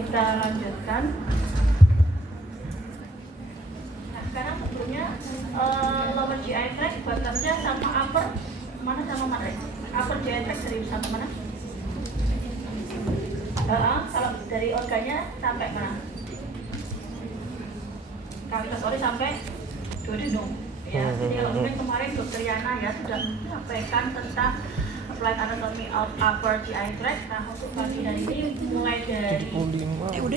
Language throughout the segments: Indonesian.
kita lanjutkan. Nah, sekarang sebelumnya lower GI tract batasnya sama upper mana sama mana? Upper GI tract dari sama mana? Kalau dari organnya sampai mana? Sampai duodenum. Ya, jadi kalau mungkin kemarin Dokter Yana ya sudah menyampaikan tentang applied anatomy of upper GI tract. Nah, untuk kali ini mulai dari dulu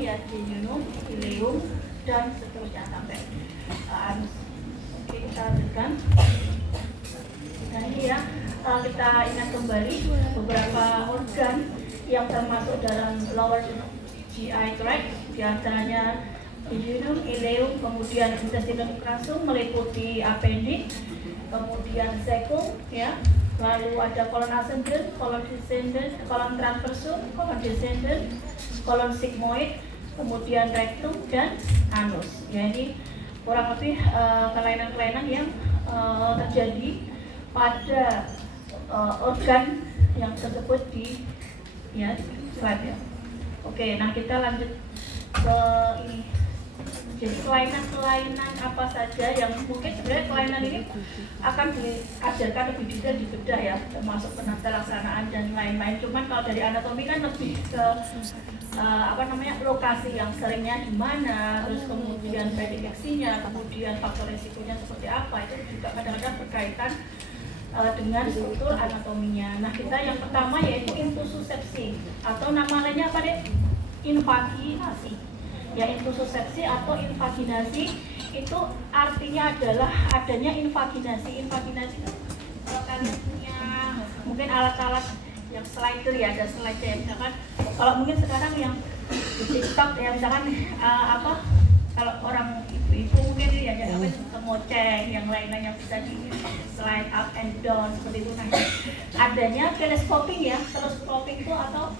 ya, jejunum, ileum, dan seterusnya sampai anus. Oke, kita lanjutkan. Nah, ini ya, kita ingat kembali beberapa organ yang termasuk dalam lower GI tract, diantaranya jejunum, ileum, kemudian intestinum crassum meliputi appendix, kemudian cecum, ya, lalu ada colon ascendens, colon descendens, colon transversum, colon descendens, colon sigmoid, kemudian rectum dan anus. Ya, ini kurang lebih kelainan-kelainan yang terjadi pada organ yang tersebut di ya slide ya. Oke, nah kita lanjut ke ini. Jadi kelainan-kelainan apa saja yang mungkin sebenarnya kelainan ini akan diajarkan lebih detail di bedah ya, termasuk penata laksanaan dan lain-lain. Cuman kalau dari anatomi kan lebih ke lokasi yang seringnya di mana, terus kemudian predileksinya, kemudian faktor resikonya seperti apa, itu juga kadang-kadang berkaitan dengan struktur anatominya. Nah, kita yang pertama yaitu intussuscepsi atau nama lainnya apa deh? Invaginasi. Ya, intussuscepsi atau invaginasi itu artinya adalah adanya invaginasi. Invaginasi itu kalau kalian punya mungkin alat-alat yang slider ya, ada slider misalkan kalau mungkin sekarang yang di TikTok ya misalkan kalau orang ibu mungkin ya ada kemoceng yang lain-lain yang bisa di slide up and down seperti itu. Nah, adanya telescoping ya, telescoping itu atau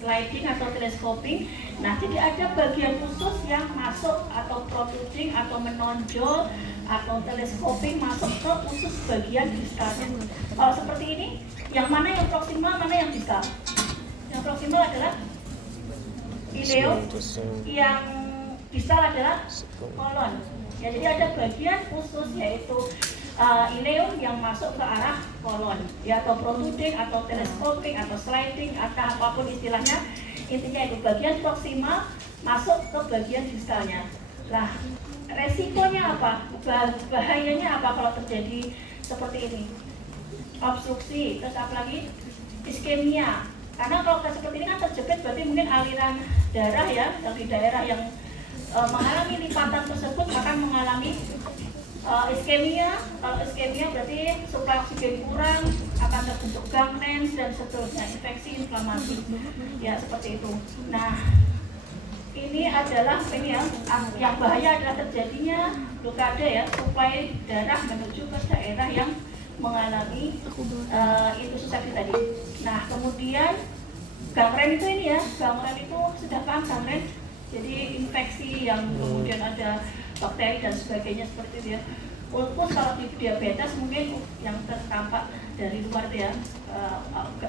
sliding atau telescoping. Nah, jadi ada bagian khusus yang masuk atau protruding atau menonjol atau telescoping masuk ke khusus bagian distalnya. Kalau seperti ini, yang mana yang proksimal, mana yang distal? Yang proksimal adalah ileum, yang distal adalah kolon. Ya, jadi ada bagian khusus yaitu ileum yang masuk ke arah kolon, ya, atau protruding atau telescoping atau sliding atau apapun istilahnya, intinya itu bagian proksimal masuk ke bagian distalnya. Nah, resikonya apa? Bahayanya apa kalau terjadi seperti ini? Obstruksi, terus apa lagi? Iskemia. Karena kalau seperti ini kan terjepit berarti mungkin aliran darah ya dari daerah yang mengalami lipatan tersebut akan mengalami iskemia. Kalau iskemia berarti suplai oksigen kurang, akan terbentuk gangrens dan seterusnya, infeksi, inflamasi, ya seperti itu. Nah, ini adalah yang bahaya adalah terjadinya blokade ya, suplai darah menuju ke daerah yang mengalami intussuscepsi tadi. Nah, kemudian gangren itu ini ya, gangren itu sudah paham gangren? Jadi infeksi yang kemudian ada bakteri dan sebagainya seperti itu ya. Ulkus kalau di diabetes mungkin yang tertampak dari luar ya,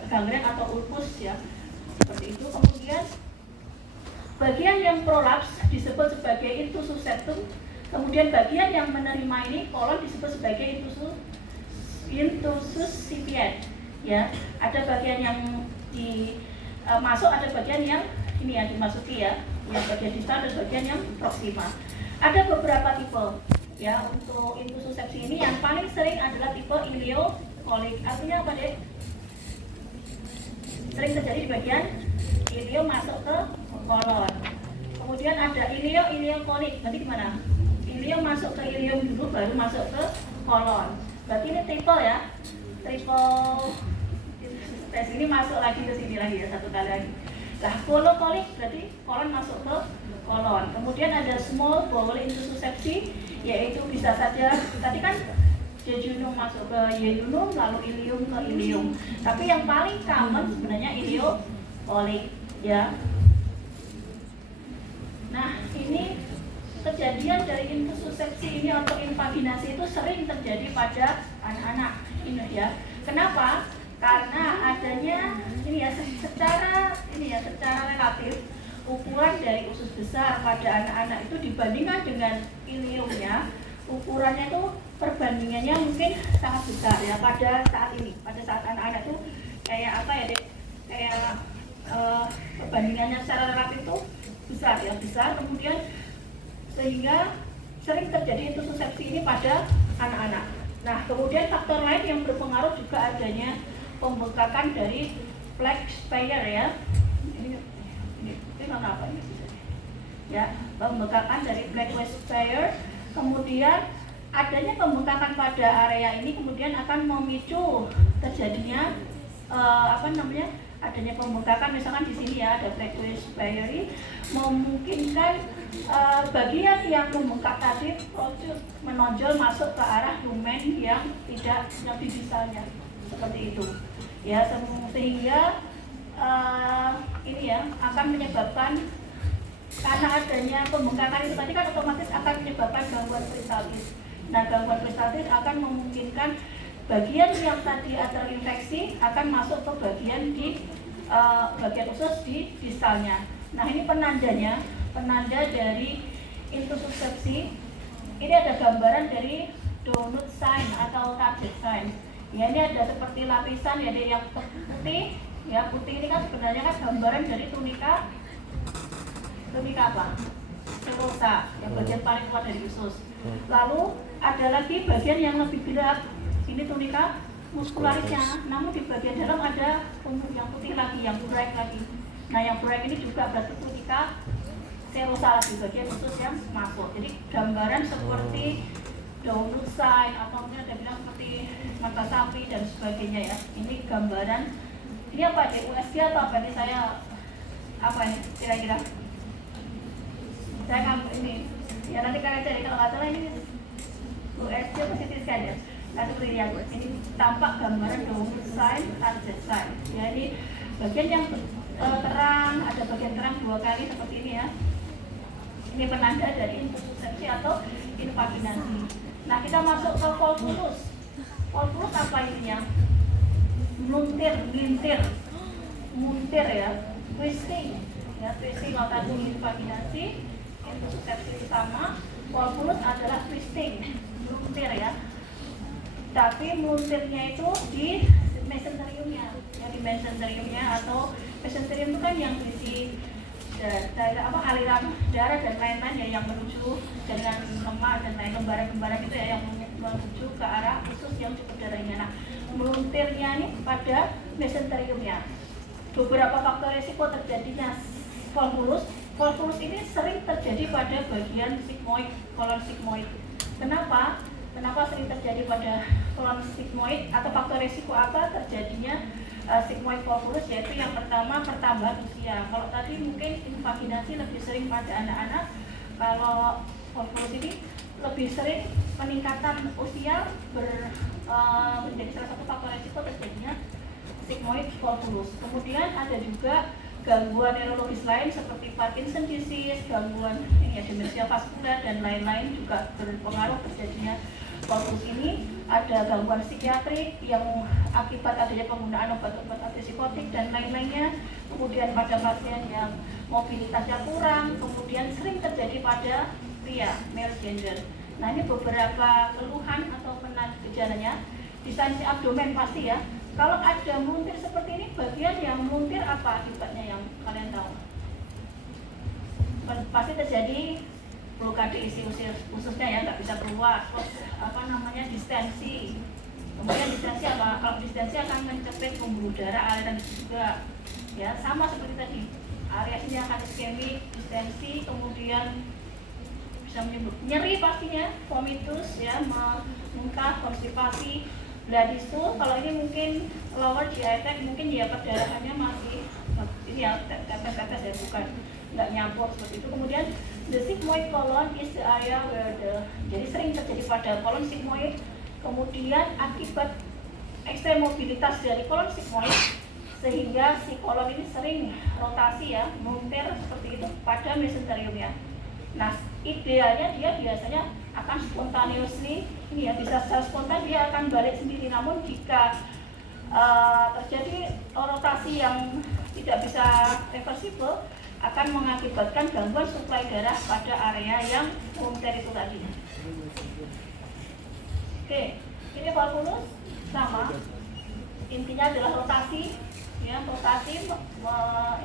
gangren atau ulkus ya, seperti itu. Kemudian bagian yang prolaps disebut sebagai intussusceptum. Kemudian bagian yang menerima ini kolon disebut sebagai intussuscipient. Ya, ada bagian yang masuk, ada bagian yang ini ya dimasuki ya, yang bagian distal dan bagian yang proksimal. Ada beberapa tipe ya untuk intussuscepsi ini. Yang paling sering adalah tipe ileokolik. Artinya apa deh? Sering terjadi di bagian ileo masuk ke kolon. Kemudian ada ileokolik. Berarti gimana? Ileo masuk ke ileum dulu baru masuk ke kolon. Berarti ini triple ya. Triple tes ini masuk lagi ke sini lagi ya, satu kali lagi. Nah, kolokolik berarti kolon masuk ke kolon. Kemudian ada small bowel intussuscepsi, yaitu bisa saja tadi kan jejunum masuk ke ileum, lalu ileum ke ileum. Tapi yang paling common sebenarnya ileokolik ya. Nah, ini kejadian dari intussuscepsi ini atau invaginasi itu sering terjadi pada anak-anak ini ya. Kenapa? Karena adanya ini ya secara dari usus besar pada anak-anak itu dibandingkan dengan ileumnya, ukurannya itu perbandingannya mungkin sangat besar ya pada saat ini. Pada saat anak-anak itu kayak apa ya, Dek? Kayak perbandingannya secara relatif itu besar ya, besar. Kemudian sehingga sering terjadi intussusepsi ini pada anak-anak. Nah, kemudian faktor lain yang berpengaruh juga adanya pembengkakan dari plaque sphere ya. Ini apa ini? Ya, pembengkakan dari plaque sphere. Kemudian adanya pembengkakan pada area ini kemudian akan memicu terjadinya adanya pembengkakan, misalkan di sini ya ada plaque sphere, memungkinkan bagian yang membengkak tadi menonjol masuk ke arah lumen yang tidak di disalnya seperti itu ya, sehingga ini ya akan menyebabkan, karena adanya pembengkakan itu tadi kan otomatis akan menyebabkan gangguan peristaltis. Nah, gangguan peristaltis akan memungkinkan bagian yang tadi terinfeksi akan masuk ke bagian di bagian usus di distalnya. Nah, ini penandanya, penanda dari intussusepsi. Ini ada gambaran dari donut sign atau target sign. Ya, ini ada seperti lapisan ya, yang putih. Ya, putih ini kan sebenarnya kan gambaran dari tunika apa? Serosa, yang bagian paling kuat dari usus. Lalu ada lagi bagian yang lebih gelap. Ini tunika muskularisnya, namun di bagian dalam ada yang putih lagi, yang bright lagi. Nah, yang bright ini juga berarti tunika serosa lagi, bagian usus yang masuk. Jadi gambaran seperti donut sign atau mungkin ada bilang seperti mata sapi dan sebagainya ya. Ini gambaran. Ini apa ya? USG atau apa ini? Saya apa ini kira-kira? Saya kan ini ya, nanti kalian cari, kalau nggak salah ini USG positif scan ya. Nanti lihat ini tampak gambaran donut sign, target sign. Ya, ini bagian yang terang, ada bagian terang 2 kali seperti ini ya. Ini penanda dari intussusepsi atau invaginasi. Nah, kita masuk ke volvulus. Volvulus apa ininya? Melintir, muntir ya, twisting ya, twisting atau invaginasi. Intussusepsi sama, volvulus adalah twisting, meluntir ya. Tapi meluntirnya itu di mesenteriumnya, ya, di mesenteriumnya, atau mesenterium itu kan yang berisi aliran darah dan lain-lain ya, yang menuju jaringan lemak dan lain lembaran-lembaran itu ya, yang menuju ke arah usus yang cukup darahnya. Nah, meluntirnya ini pada mesenteriumnya. Beberapa faktor risiko terjadinya volvulus. Volvulus ini sering terjadi pada bagian sigmoid, kolon sigmoid. Kenapa? Kenapa sering terjadi pada kolon sigmoid, atau faktor risiko apa terjadinya sigmoid volvulus? Yaitu yang pertama, pertambahan usia. Kalau tadi mungkin invaginasi lebih sering pada anak-anak, kalau volvulus ini lebih sering peningkatan usia menjadi salah satu faktor risiko terjadinya sigmoid volvulus. Kemudian ada juga gangguan neurologis lain seperti Parkinson disease, gangguan demensia vaskular dan lain-lain juga berpengaruh terjadinya volvulus ini. Ada gangguan psikiatrik yang akibat adanya penggunaan obat-obat antipsikotik dan lain-lainnya. Kemudian pada pasien yang mobilitasnya kurang, kemudian sering terjadi pada pria, male gender. Nah, ini beberapa keluhan atau gejalanya. Distensi abdomen pasti ya. Kalau ada meluntir seperti ini, bagian yang meluntir apa akibatnya yang kalian tahu? Pasti terjadi blokade isi ususnya ya, nggak bisa keluar. Terus distensi. Kemudian distensi apa? Kalau distensi akan mencepit pembuluh darah, aliran juga. Ya, sama seperti tadi. Area sini akan iskemik, distensi, kemudian bisa menyebut nyeri pastinya, vomitus ya, muntah, konstipasi, bloody stool. Kalau ini mungkin lower GI tract, mungkin ya perdarahannya masih ini ya, tetes-tetes ya, bukan nggak nyampur seperti itu. Kemudian the sigmoid colon is the area where jadi sering terjadi pada kolon sigmoid. Kemudian akibat ekstrem mobilitas dari kolon sigmoid, sehingga si kolon ini sering rotasi ya, muntir seperti itu pada mesenteriumnya. Nah, idealnya dia biasanya akan spontaneously, ini ya, bisa secara spontan dia akan balik sendiri. Namun jika terjadi rotasi yang tidak bisa reversible, akan mengakibatkan gangguan suplai darah pada area yang mungter itu tadi. Oke, ini valvulus sama. Intinya adalah rotasi, ya, rotasi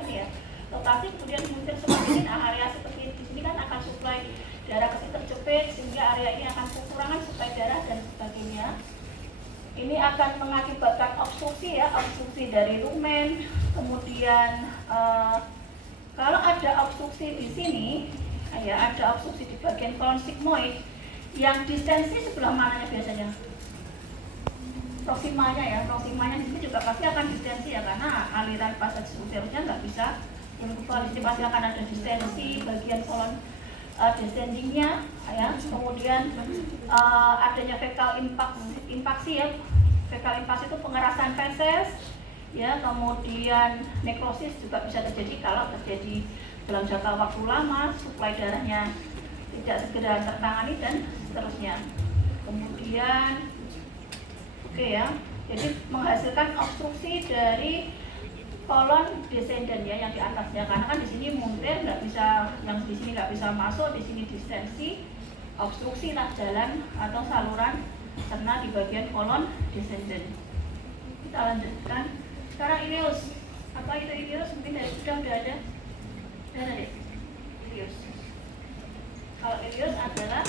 ini ya, rotasi kemudian mungkin seperti ini. Nah, area seperti di sini kan akan suplai darah ke sini terjepit sehingga area ini akan kekurangan suplai darah dan sebagainya. Ini akan mengakibatkan obstruksi ya, obstruksi dari lumen. Kemudian kalau ada obstruksi di sini, ya ada obstruksi di bagian kolon sigmoid, yang distensi sebelah mananya biasanya? Proximanya ya, proximanya di sini juga pasti akan distensi ya, karena aliran passage uterusnya nggak bisa berubah. Di sini pasti akan ada distensi bagian kolon descendingnya ya. Kemudian adanya fecal impaksi ya. Fecal impaksi itu pengerasan feses ya, kemudian nekrosis juga bisa terjadi kalau terjadi dalam jangka waktu lama, suplai darahnya tidak segera tertangani dan seterusnya. Kemudian ya, jadi menghasilkan obstruksi dari kolon descendant ya, yang di atasnya, karena kan di sini muntir nggak bisa, yang di sini nggak bisa masuk, di sini distensi, obstruksi lah jalan atau saluran cerna di bagian kolon descendant. Kita lanjutkan. Sekarang ileus. Apa itu ileus? Mungkin dari udah ada. Ada deh. Ileus. Kalau ileus adalah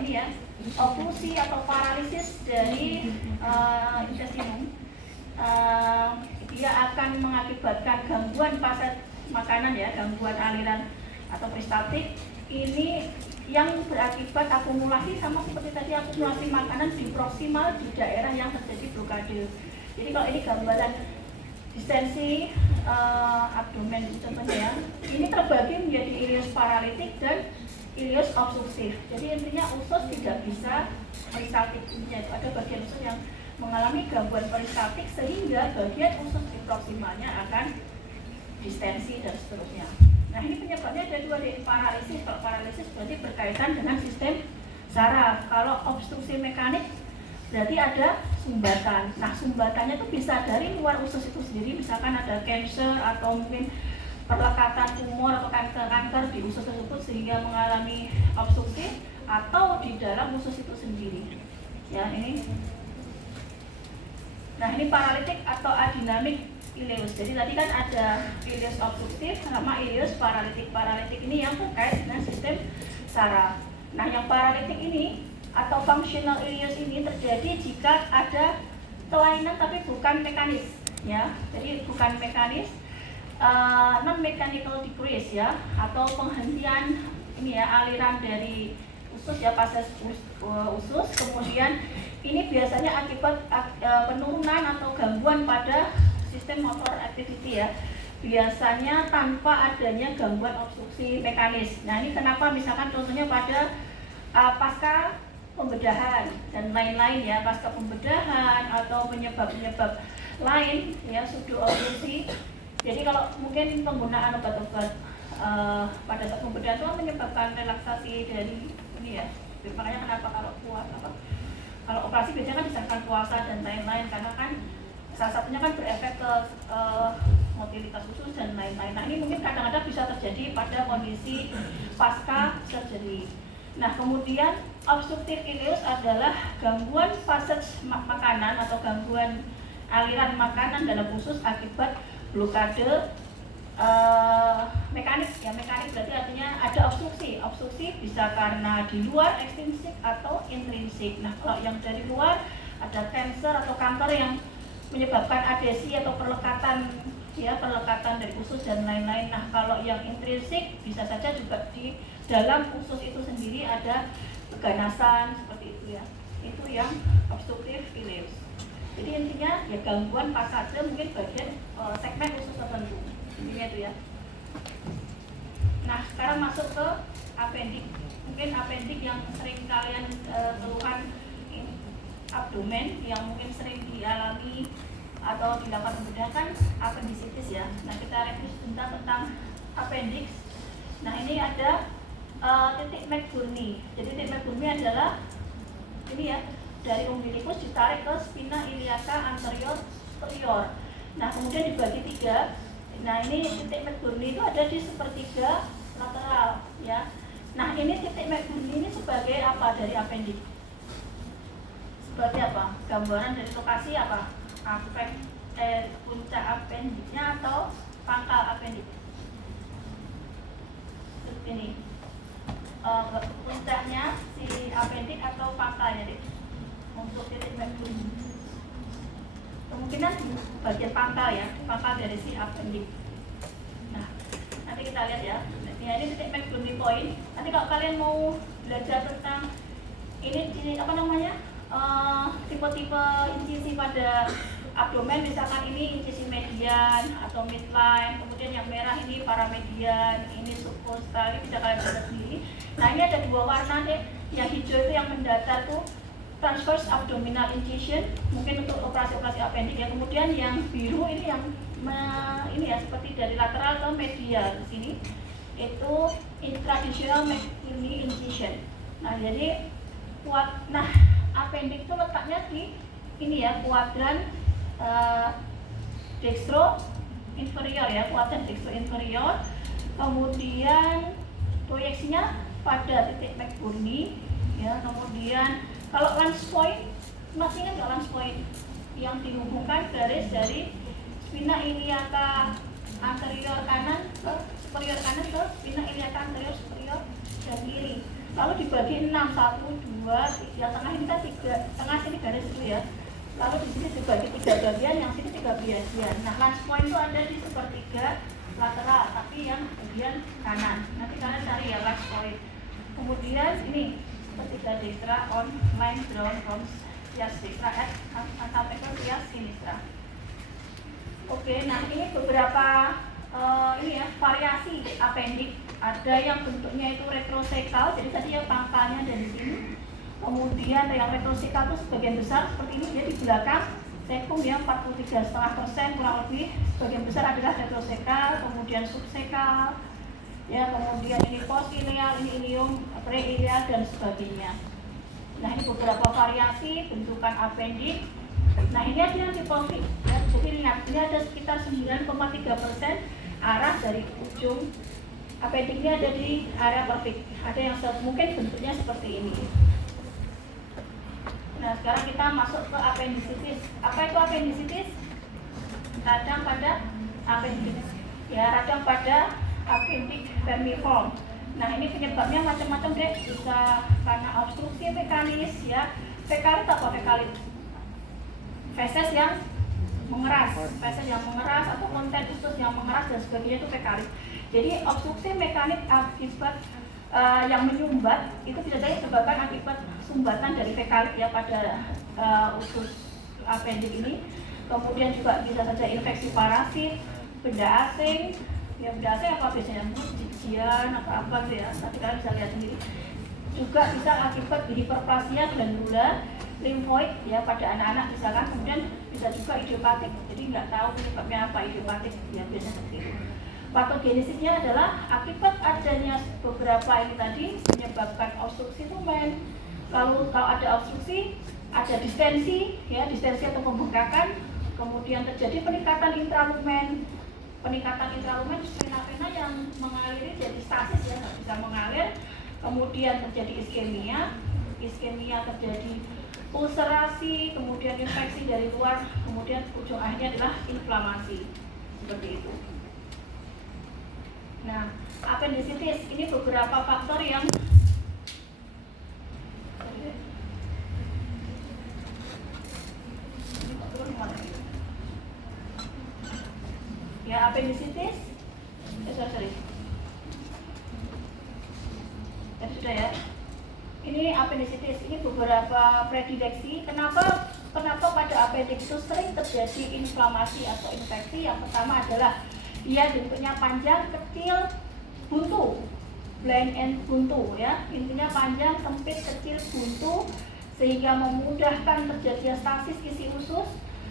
ini ya, oklusi atau paralisis dari intestinum. Dia akan mengakibatkan gangguan passage makanan ya, gangguan aliran atau peristaltik. Ini yang berakibat akumulasi, sama seperti tadi, akumulasi makanan di proksimal di daerah yang terjadi blokade. Jadi kalau ini gambaran distensi abdomen contohnya ya, ini terbagi menjadi ileus paralitik dan ileus obstruktif. Jadi intinya usus tidak bisa peristaltik, ada bagian usus yang mengalami gangguan peristaltik sehingga bagian usus di proksimalnya akan distensi dan seterusnya. Nah, ini penyebabnya ada dua, dari paralisis. Kalau paralisis berarti berkaitan dengan sistem saraf. Kalau obstruksi mekanik berarti ada sumbatan. Nah, sumbatannya itu bisa dari luar usus itu sendiri, misalkan ada cancer atau mungkin perlekatan tumor atau kanker di usus tersebut sehingga mengalami obstruksi, atau di dalam usus itu sendiri. Ya, ini. Nah, ini paralitik atau adinamik ileus. Jadi tadi kan ada ileus obstruktif sama ileus paralitik. Paralitik ini yang terkait dengan sistem saraf. Nah, yang paralitik ini atau functional ileus ini terjadi jika ada kelainan tapi bukan mekanis, ya. Jadi bukan mekanis, non mechanical decrease ya, atau penghentian ini ya, aliran dari usus ya, passage usus. Kemudian ini biasanya akibat penurunan atau gangguan pada sistem motor activity ya, biasanya tanpa adanya gangguan obstruksi mekanis. Nah, ini kenapa misalkan contohnya pada pasca pembedahan dan lain-lain ya, pasca pembedahan atau penyebab-penyebab lain ya, pseudo-obstruksi. Jadi kalau mungkin penggunaan obat-obat pada saat pembedahan itu menyebabkan relaksasi dari ini ya, makanya kenapa kalau puasa, kalau operasi biasanya kan disarankan puasa dan lain-lain, karena kan salah satunya kan berefek ke motilitas usus dan lain-lain. Nah, ini mungkin kadang-kadang bisa terjadi pada kondisi pasca surgery. Nah, kemudian obstruktif ileus adalah gangguan passage makanan atau gangguan aliran makanan dalam usus akibat blokade mekanik ya. Mekanik berarti artinya ada obstruksi. Obstruksi bisa karena di luar, ekstrinsik atau intrinsik. Nah, kalau yang dari luar ada cancer atau kanker yang menyebabkan adesi atau perlekatan ya, perlekatan dari usus dan lain-lain. Nah, kalau yang intrinsik bisa saja juga di dalam usus itu sendiri ada keganasan seperti itu ya. Itu yang obstruktif ileus. Jadi intinya ya gangguan passage mungkin bagian segmen usus tertentu. Intinya itu ya. Nah, sekarang masuk ke appendix. Mungkin appendix yang sering kalian keluhan abdomen yang mungkin sering dialami atau dilakukan pembedahan, appendicitis ya. Nah, kita review sebentar tentang appendix. Nah, ini ada titik McBurney. Jadi titik McBurney adalah ini ya, dari umbilikus ditarik ke spina iliaca anterior superior. Nah, kemudian dibagi tiga. Nah ini titik McBurney itu ada di sepertiga lateral ya. Nah ini titik McBurney ini sebagai apa dari appendix? Seperti apa? Gambaran dari lokasi apa? Puncak appendixnya atau pangkal appendix? Seperti ini. Puncaknya si appendix atau pangkalnya deh untuk titik McBurney. Kemungkinan bagian pangkal ya, pangkal dari si appendix. Nah, nanti kita lihat ya. Ini titik McBurney point. Nanti kalau kalian mau belajar tentang ini apa namanya tipe-tipe incisi pada abdomen, misalkan ini incisi median atau midline, kemudian yang merah ini paramedian, ini subcostal, ini bisa kalian baca sendiri. Nah ini ada dua warna deh. Yang hijau itu yang mendatar tuh transverse abdominal incision, mungkin untuk operasi-operasi appendix ya. Kemudian yang biru ini yang ini ya seperti dari lateral ke medial di sini itu intradigital McBurney incision. Nah jadi appendix itu letaknya di ini ya kuadran dextro inferior ya, kuadran dextro inferior. Kemudian proyeksinya pada titik McBurney ya. Kemudian kalau lance point, masih ingat nggak lance point yang dihubungkan garis dari spina iliaca anterior kanan ke superior kanan ke spina iliaca anterior superior dan kiri. Lalu dibagi 6, 1, 2, yang tengah ini kan 3, tengah sini garis itu ya. Lalu di sini dibagi 3 bagian, yang sini 3 bagian. Nah, lance point itu ada di sepertiga lateral, tapi yang bagian kanan. Nanti kalian cari ya lance point. Kemudian ini sepertiga dextra on line drawn from sias dextra at antapecular sinistra. Oke, nah ini beberapa ini ya variasi appendix. Ada yang bentuknya itu retrosecal, jadi tadi yang pangkalnya dari sini. Kemudian yang retrosecal itu sebagian besar seperti ini, dia di belakang sekum ya 43,5% kurang lebih. Sebagian besar adalah retrosecal, kemudian subsekal. Ya, kemudian ini post-ilial, ini ilium, pre-ilial dan sebagainya. Nah, ini beberapa variasi bentukan appendix. Nah, ini ada yang tipofik. Ya, jadi lihat, ini ada sekitar 9,3% arah dari ujung appendix ini ada di area pelvic. Ada yang mungkin bentuknya seperti ini. Nah, sekarang kita masuk ke appendicitis. Apa itu appendicitis? Radang pada appendix. Ya, radang pada appendix vermiform. Nah ini penyebabnya macam-macam deh, bisa karena obstruksi mekanis ya. Fekalit apa fekalit? Feses yang mengeras, atau konten usus yang mengeras dan sebagainya itu fekalit. Jadi obstruksi mekanik akibat yang menyumbat itu bisa jadi disebabkan akibat sumbatan dari fekalit ya pada usus appendix ini. Kemudian juga bisa saja infeksi parasit, benda asing. Ya benda asing apa biasanya? Jijian atau apa gitu ya. Nanti kalian bisa lihat sendiri. Juga bisa akibat hiperplasia glandula limfoid ya pada anak-anak misalkan. Kemudian bisa juga idiopatik. Jadi nggak tahu penyebabnya apa idiopatik ya biasanya seperti itu. Patogenesisnya adalah akibat adanya beberapa ini tadi menyebabkan obstruksi lumen. Lalu kalau ada obstruksi, ada distensi ya, distensi atau pembengkakan. Kemudian terjadi peningkatan intralumen. Peningkatan intralumen vena-vena yang mengaliri jadi stasis ya, nggak bisa mengalir. Kemudian terjadi iskemia terjadi ulcerasi, kemudian infeksi dari luar, kemudian ujung akhirnya adalah inflamasi seperti itu. Nah, appendicitis ini beberapa faktor yang ya appendicitis sorry. Tadi sudah ya. Ini appendicitis, ini beberapa predileksi. Kenapa pada appendix itu sering terjadi inflamasi atau infeksi? Yang pertama adalah dia bentuknya panjang, kecil, buntu, blank and buntu ya. Intinya panjang, sempit, kecil, buntu, sehingga memudahkan terjadinya stasis isi usus.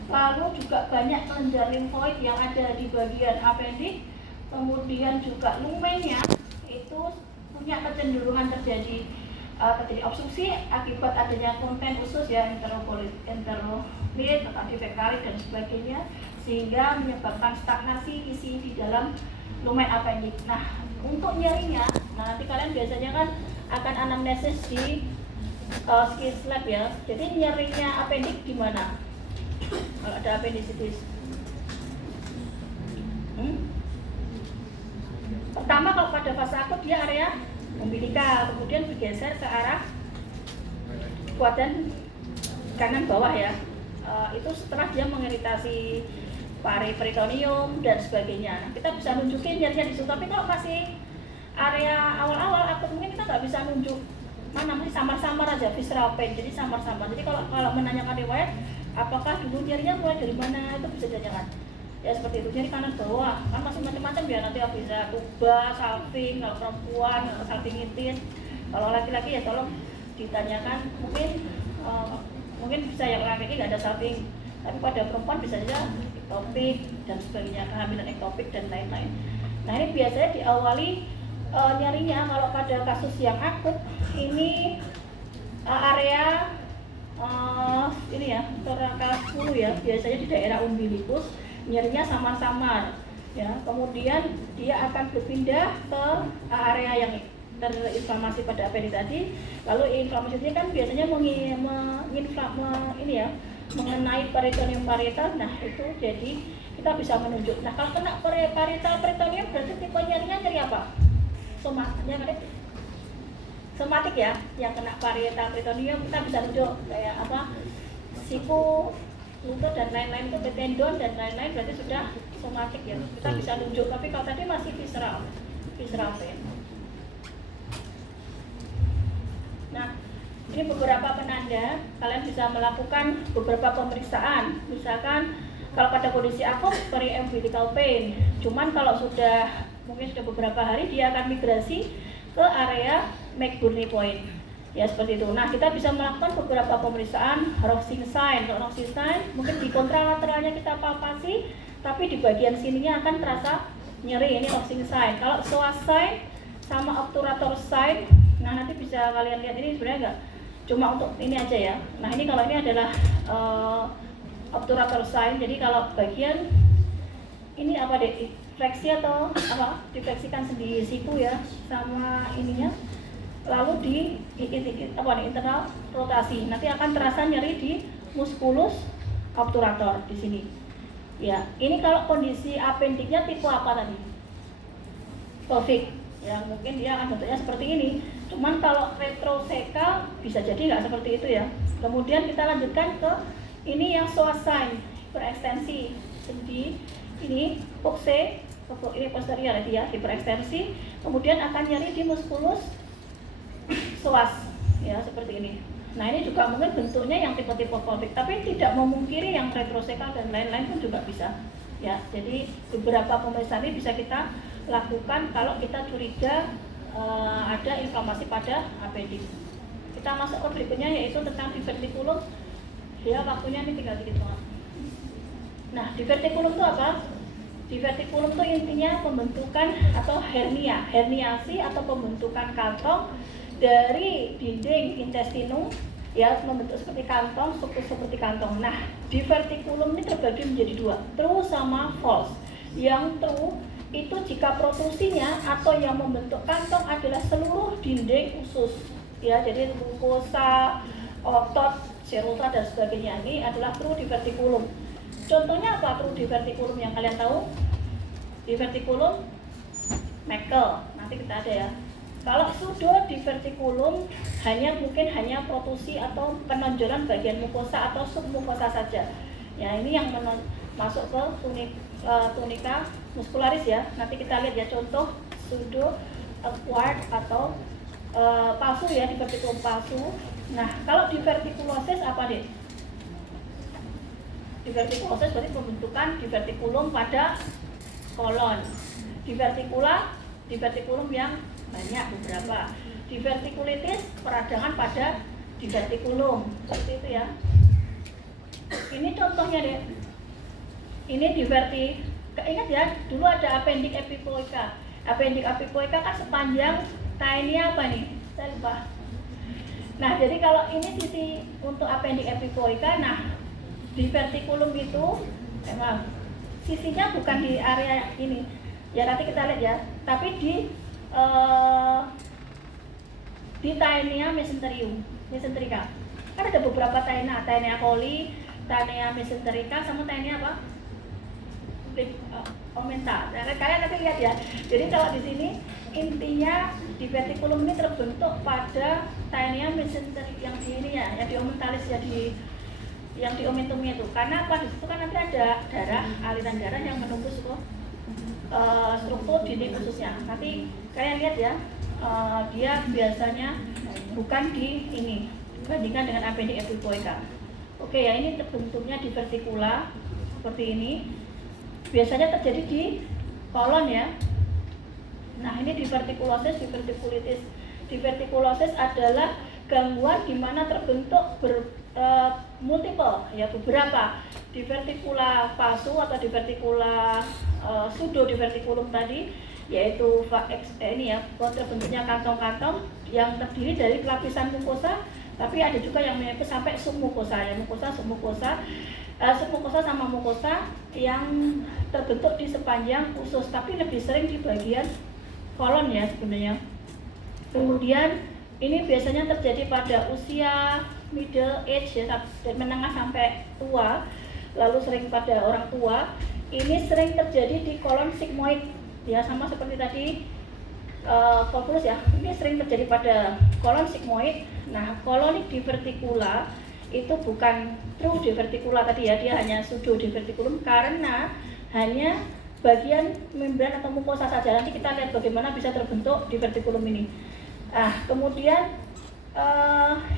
Lalu juga banyak kelenjar limfoid yang ada di bagian appendix. Kemudian juga lumennya itu punya kecenderungan terjadi obstruksi akibat adanya konten usus ya, enterolit atau antifekalit dan sebagainya, sehingga menyebabkan stagnasi isi di dalam lumen appendix. Nah, untuk nyerinya, nah nanti kalian biasanya kan akan anamnesis di skin lab ya. Jadi nyerinya appendix di mana? Kalau ada appendicitis. Pertama kalau pada fase akut dia area umbilikal, kemudian bergeser ke arah badan kanan bawah ya. Itu setelah dia mengiritasi peritoneum dan sebagainya. Nah, kita bisa nunjukin nyerinya di situ. Tapi kalau masih area awal-awal akut mungkin kita nggak bisa nunjuk mana, masih samar-samar aja visceral pain. Jadi samar-samar. Jadi kalau menanyakan riwayat, apakah dulu nyerinya mulai dari mana, itu bisa ditanyakan. Ya seperti itu, nyeri kanan bawah kan masih macam-macam ya, nanti bisa tuba, salping, kalau perempuan salpingitis, kalau laki-laki ya tolong ditanyakan. Mungkin bisa yang laki-laki nggak ada salping, tapi pada perempuan bisa saja ektopik dan sebagainya, kehamilan ektopik dan lain-lain. Nah ini biasanya diawali nyerinya kalau pada kasus yang akut ini area ini ya thoracal 10 ya, biasanya di daerah umbilikus, nyerinya samar-samar ya, kemudian dia akan berpindah ke area yang terinflamasi pada appendix tadi. Lalu inflamasi ini kan biasanya mengenai peritoneum parietal. Nah itu jadi kita bisa menunjuk. Nah kalau kena parietal peritoneum berarti tipe nyerinya nyeri apa? Somatik ya, yang kena parietal peritoneum kita bisa tunjuk kayak apa, siku, lutut dan lain-lain, itu tendon dan lain-lain, berarti sudah somatik ya, kita bisa nunjuk. Tapi kalau tadi masih visceral pain. Nah ini beberapa penanda, kalian bisa melakukan beberapa pemeriksaan. Misalkan kalau pada kondisi akut periumbilical pain, cuman kalau mungkin sudah beberapa hari dia akan migrasi ke area McBurney point ya, seperti itu. Nah kita bisa melakukan beberapa pemeriksaan Roxing sign. Kalau Roxing sign mungkin di kontralateralnya kita palpasi, tapi di bagian sininya akan terasa nyeri, ini Roxing sign. Kalau psoas sign sama obturator sign, nah nanti bisa kalian lihat, ini sebenarnya enggak cuma untuk ini aja ya. Nah ini kalau ini adalah obturator sign, jadi kalau bagian ini apa deh, fleksi atau apa, difleksikan sendiri siku ya sama ininya, lalu di internal rotasi, nanti akan terasa nyeri di musculus obturator di sini ya. Ini kalau kondisi appendixnya tipe apa tadi? Pelvic ya, mungkin dia akan bentuknya seperti ini. Cuman kalau retroseccal bisa jadi nggak seperti itu ya. Kemudian kita lanjutkan ke ini yang psoas sign, berekstensi sendi ini pukse, ini posterior ya, hiperekstensi, kemudian akan nyeri di musculus psoas ya, seperti ini. Nah ini juga mungkin bentuknya yang tipe-tipe pelvic, tapi tidak memungkiri yang retroseccal dan lain-lain pun juga bisa ya. Jadi beberapa pemeriksaan ini bisa kita lakukan kalau kita curiga ada inflamasi pada appendix. Kita masuk ke berikutnya yaitu tentang diverticulum. Ya waktunya ini tinggal dikit banget. Nah diverticulum itu apa? Diverticulum itu intinya pembentukan atau herniasi atau pembentukan kantong dari dinding intestinum ya, membentuk seperti kantong, struktur seperti kantong. Nah, diverticulum ini terbagi menjadi dua, true sama false. Yang true itu jika protrusinya atau yang membentuk kantong adalah seluruh dinding usus ya, jadi mukosa, otot, serotra dan sebagainya. Ini adalah true diverticulum. Contohnya apa true diverticulum yang kalian tahu? Diverticulum Meckel, nanti kita ada ya. Kalau pseudo diverticulum mungkin hanya protrusi atau penonjolan bagian mukosa atau submukosa saja. Ya ini yang masuk ke tunika muscularis ya. Nanti kita lihat ya contoh pseudo acquired atau palsu ya, diverticulum palsu. Nah kalau diverticulosis apa deh? Diverticulosis berarti pembentukan diverticulum pada kolon. Diverticulum yang banyak beberapa. Divertikulitis peradangan pada diverticulum seperti itu ya. Ini contohnya deh. Ini ingat ya, dulu ada appendix epipoica. Appendix epipoica kan sepanjang tinea apa nih? Saya lupa. Nah, jadi kalau ini sisi untuk appendix epipoica, nah diverticulum itu sisinya bukan di area ini ya, nanti kita lihat ya, tapi di Taenia mesenterica. Kan ada beberapa Taenia coli, Taenia mesenterica, sama Taenia apa? Aumenta. Nah, kalian nanti lihat ya. Jadi kalau di sini intinya di verticulum ini terbentuk pada Taenia mesenterica yang di ini ya, yang di aumentalis ya, yang di omentumnya itu. Karena apa? Di situ kan nanti ada darah, aliran darah yang menembus ke struktur dinding ususnya. Nanti kalian lihat ya, dia biasanya bukan di ini, dibandingkan dengan appendix epipoica. Oke ya, ini terbentuknya di vertikula seperti ini. Biasanya terjadi di kolon ya. Nah, ini di vertikulosis, di vertikulitis. Di vertikulosis adalah gangguan di mana terbentuk multiple ya, beberapa di vertikula vaso atau di vertikula pseudo di vertikulum tadi, yaitu ini ya, terbentuknya kantong-kantong yang terdiri dari lapisan mukosa, tapi ada juga yang menyebut sampai submukosa ya, mukosa, submukosa, submukosa sama mukosa yang terbentuk di sepanjang usus, tapi lebih sering di bagian kolon ya sebenarnya. Kemudian ini biasanya terjadi pada usia middle age ya, menengah sampai tua, lalu sering pada orang tua. Ini sering terjadi di kolon sigmoid ya, sama seperti tadi volvulus ya. Ini sering terjadi pada kolon sigmoid. Nah, kolonik divertikula itu bukan true divertikula tadi ya, dia hanya pseudo divertikulum karena hanya bagian membran atau mukosa saja. Nanti kita lihat bagaimana bisa terbentuk divertikulum ini. Kemudian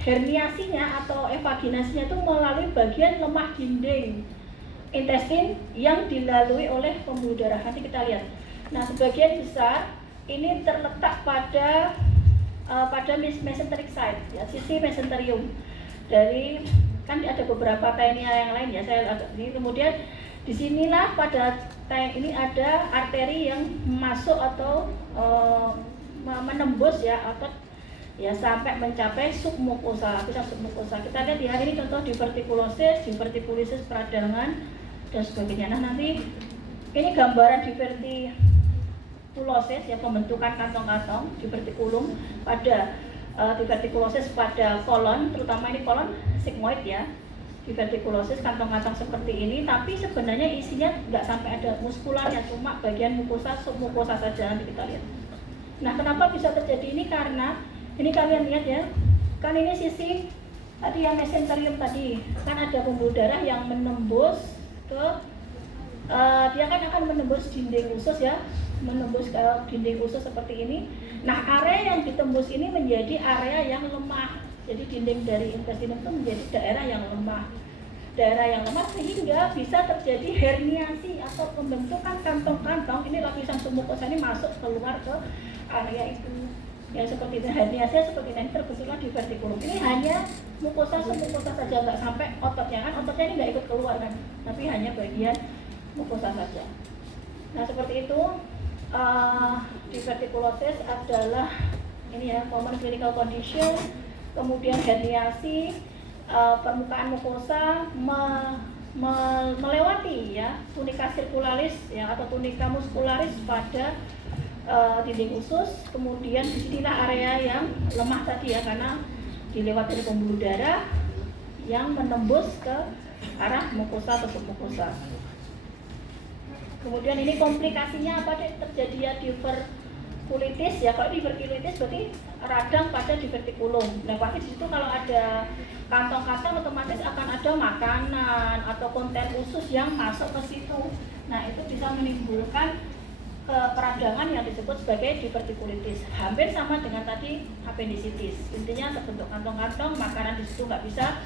herniasinya atau evaginasinya itu melalui bagian lemah dinding intestin yang dilalui oleh pembuluh darah. Nanti kita lihat. Nah, sebagian besar ini terletak pada mesenteric site ya, sisi mesenterium. Dari kan ada beberapa taenia yang lain ya, saya agak ini. Kemudian disinilah pada ini ada arteri yang masuk atau menembus ya, atau ya sampai mencapai submukosa, lapisan submukosa. Kita lihat di hari ini contoh divertikulosis, divertikulisis peradangan dan sebagainya. Nah, nanti ini gambaran divertikulosis ya, pembentukan kantong-kantong divertikulum pada divertikulosis pada kolon, terutama ini kolon sigmoid ya. Divertikulosis kantong-kantong seperti ini, tapi sebenarnya isinya nggak sampai ada muskularnya, cuma bagian mukosa, submukosa saja. Nanti kita lihat. Nah, kenapa bisa terjadi ini? Karena ini kalian lihat ya, kan ini sisi tadi yang mesenterium tadi, kan ada pembuluh darah yang menembus ke dia kan akan menembus dinding usus ya, menembus ke dinding usus seperti ini. Nah, area yang ditembus ini menjadi area yang lemah. Jadi dinding dari intestinum itu menjadi daerah yang lemah. Daerah yang lemah sehingga bisa terjadi herniasi atau pembentukan kantong-kantong. Ini lapisan submukosa ini masuk keluar ke area itu. Ya seperti itu, herniasi seperti ini terbentuklah divertikulum. Ini hanya mukosa submukosa saja, nggak sampai ototnya kan, ototnya ini nggak ikut keluar kan, tapi hanya bagian mukosa saja. Nah, seperti itu. Divertikulosis adalah ini ya, common clinical condition. Kemudian herniasi, permukaan mukosa melewati ya tunika circularis ya atau tunika muscularis pada dinding usus. Kemudian disinilah area yang lemah tadi ya, karena dilewati pembuluh darah yang menembus ke arah mukosa atau submukosa. Kemudian ini komplikasinya apa deh? Terjadi ya divertikulitis ya. Kalau divertikulitis berarti radang pada divertikulum. Nah, pasti di situ kalau ada kantong-kantong otomatis akan ada makanan atau konten usus yang masuk ke situ. Nah, itu bisa menimbulkan peradangan yang disebut sebagai divertikulitis. Hampir sama dengan tadi appendicitis. Intinya terbentuk kantong-kantong, makanan di situ nggak bisa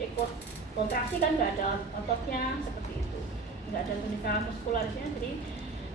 ikut kontraksi kan, nggak ada ototnya seperti itu. Nggak ada tunika muskularisnya, jadi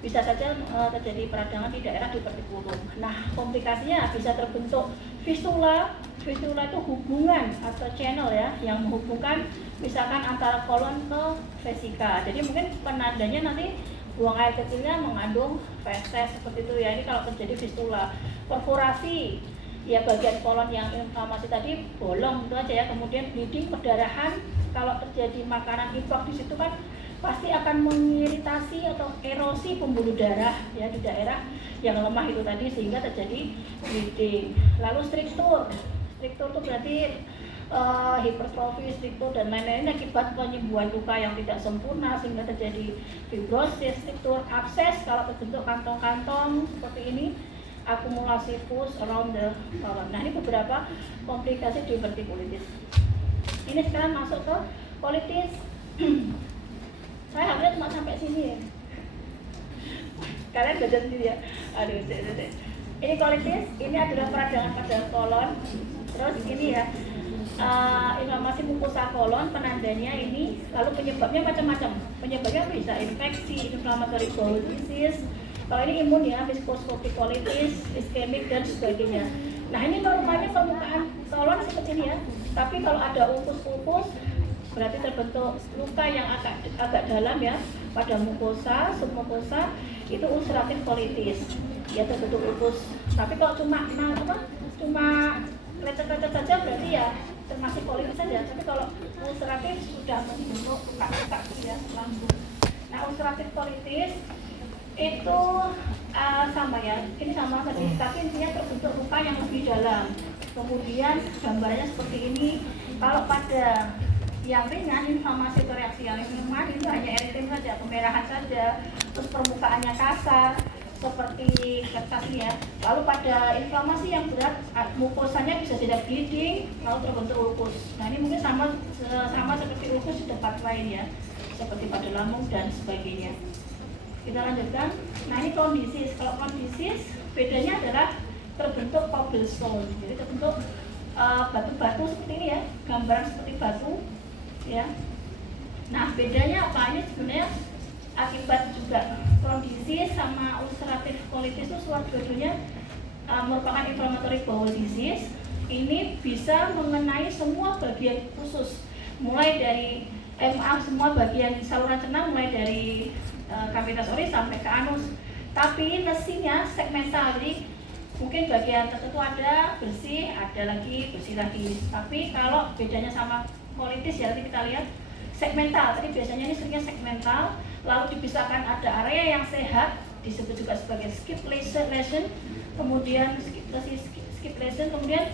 bisa saja terjadi peradangan di daerah divertikulum. Nah, komplikasinya bisa terbentuk fistula. Fistula itu hubungan atau channel ya, yang menghubungkan misalkan antara kolon ke vesika. Jadi mungkin penandanya nanti buang air kecilnya mengandung feses seperti itu ya. Ini kalau terjadi fistula. Perforasi ya, bagian kolon yang inflamasi tadi bolong itu aja ya. Kemudian bleeding, perdarahan. Kalau terjadi makanan impor di situ kan pasti akan mengiritasi atau erosi pembuluh darah ya di daerah yang lemah itu tadi, sehingga terjadi bleeding. Lalu struktur itu berarti hipertrofi struktur dan lain-lain akibat penyembuhan luka yang tidak sempurna sehingga terjadi fibrosis struktur, abses kalau terbentuk kantong-kantong seperti ini, akumulasi pus around the colon. Nah, ini beberapa komplikasi divertikulitis. Ini sekarang masuk ke kolitis. Saya hampir cuma sampai sini ya. Kalian baca sendiri ya. Aduh. Ini kolitis, ini adalah peradangan pada kolon. Terus ini ya, inflamasi mukosa kolon, penandanya ini. Lalu penyebabnya macam-macam. Penyebabnya bisa infeksi, inflammatory bowel disease. Kalau ini imun ya, viskoskopik kolitis, iskemik dan sebagainya. Nah, ini normalnya permukaan kolon seperti ini ya. Tapi kalau ada ulkus-ulkus, berarti terbentuk luka yang agak dalam ya pada mukosa, submukosa, itu ulcerative colitis. Ya terbentuk ulkus. Tapi kalau cuma lecet-lecet saja berarti ya termasuk kolitis saja. Tapi kalau ulceratif sudah membentuk luka-luka ya lambung. Nah, ulcerative colitis itu sama ya, ini sama tadi, tapi intinya terbentuk luka yang lebih dalam. Kemudian gambarnya seperti ini. Kalau pada yang ringan, inflamasi atau reaksi yang ringan itu hanya eritem saja, kemerahan saja, terus permukaannya kasar seperti kertas ini ya. Lalu pada inflamasi yang berat, mukosanya bisa jadi bleeding, lalu terbentuk ulkus. Nah, ini mungkin sama seperti ulkus di tempat lain ya, seperti pada lambung dan sebagainya. Kita lanjutkan. Nah, ini kondisis. Kalau kondisis bedanya adalah terbentuk cobblestone. Jadi terbentuk batu-batu seperti ini ya, gambaran seperti batu ya. Nah, bedanya apa? Ini sebenarnya akibat juga kondisis sama ulcerative colitis itu dua-duanya merupakan inflammatory bowel disease. Ini bisa mengenai semua bagian khusus, mulai dari semua bagian saluran cerna, mulai dari kavitas oris sampai ke anus. Tapi lesinya segmental, jadi mungkin bagian tertentu ada bersih, ada lagi bersih lagi. Tapi kalau bedanya sama kolitis ya, nanti kita lihat segmental. Tadi biasanya ini seringnya segmental, lalu dipisahkan ada area yang sehat, disebut juga sebagai skip lesion, kemudian skip lesion, kemudian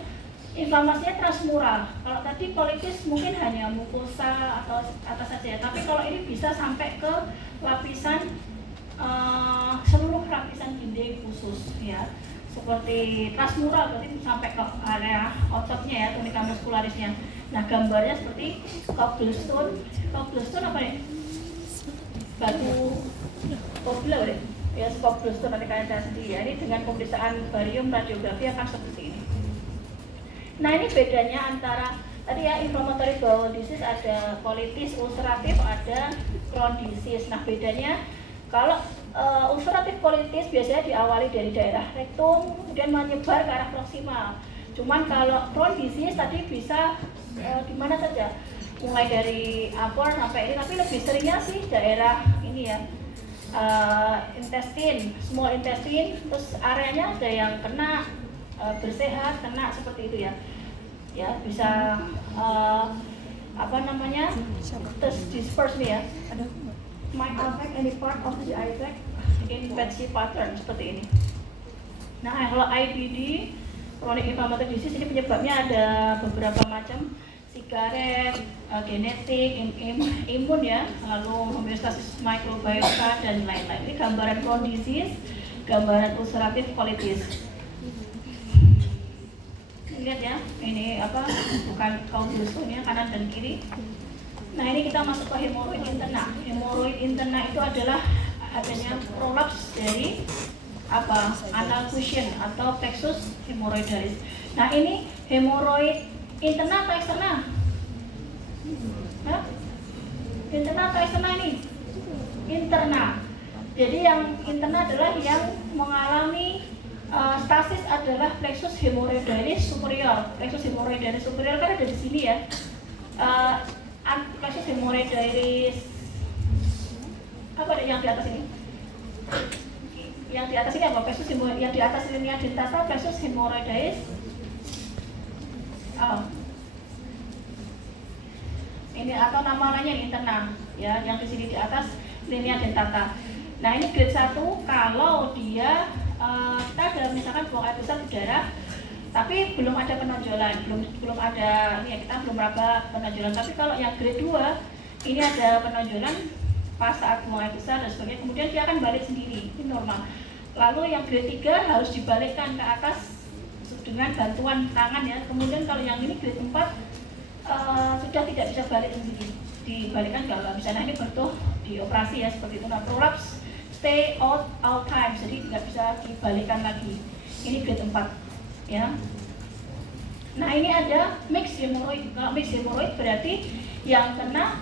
inflamasinya transmural. Kalau tadi kolitis mungkin hanya mukosa atau atas saja, tapi kalau ini bisa sampai ke lapisan seluruh lapisan dinding khusus ya, seperti transmural, berarti sampai ke area ototnya ya, tunika muskularisnya. Nah, gambarnya seperti cobblestone apa ya? Batu kobla ya, cobblestone nanti kalian lihat sendiri ya. Ini dengan pemeriksaan barium radiografi akan seperti ini. Nah, ini bedanya antara tadi ya, inflammatory bowel disease ada kolitis, ulceratif ada Crohn disease. Nah, bedanya kalau ulcerative colitis biasanya diawali dari daerah rektum, kemudian menyebar ke arah proksimal. Cuman kalau Crohn disease tadi bisa di mana saja, mulai dari upper sampai ini, tapi lebih seringnya sih daerah ini ya, intestine, small intestine, terus areanya ada yang kena bersehat, kena seperti itu ya. Ya bisa terus disperse nih ya. Might affect any part of the eye tract in patchy pattern seperti ini. Nah, kalau IBD, chronic inflammatory disease, ini penyebabnya ada beberapa macam, sigaret, genetik, imun ya, lalu homeostasis microbiota dan lain-lain. Ini gambaran Crohn disease, gambaran ulcerative colitis. Lihat ya, ini bukan cobblestone ya, kanan dan kiri. Nah, ini kita masuk ke hemoroid interna. Hemoroid interna itu adalah adanya prolaps dari anal cushion atau plexus hemorrhoidalis. Nah, ini hemoroid interna atau eksterna? Interna atau eksterna ini? Interna. Jadi yang interna adalah yang mengalami stasis adalah plexus hemorrhoidalis superior. Plexus hemorrhoidalis superior kan ada di sini ya. Plexus hemorrhoidalis apa yang di atas ini? Yang di atas ini apa? Plexus yang di atas linia dentata, plexus hemorrhoidalis. Ini atau nama lainnya interna. ya, yang di sini di atas linea dentata. Nah ini grade 1 kalau dia kita ada misalkan buang air besar di darah, tapi belum ada penonjolan, belum ada ini ya, kita belum meraba penonjolan. Tapi kalau yang grade 2 ini ada penonjolan pas saat buang air besar dan sebagainya, kemudian dia akan balik sendiri, ini normal. Lalu yang grade 3 harus dibalikkan ke atas dengan bantuan tangan ya. Kemudian kalau yang ini grade 4 sudah tidak bisa balik sendiri, dibalikkan nggak bisa. Nah ini butuh dioperasi ya seperti itu. Nah prolapse stay out all time, jadi nggak bisa dibalikkan lagi. Ini grade 4 ya. Nah ini ada mixed hemorrhoid. Kalau mixed hemorrhoid berarti yang kena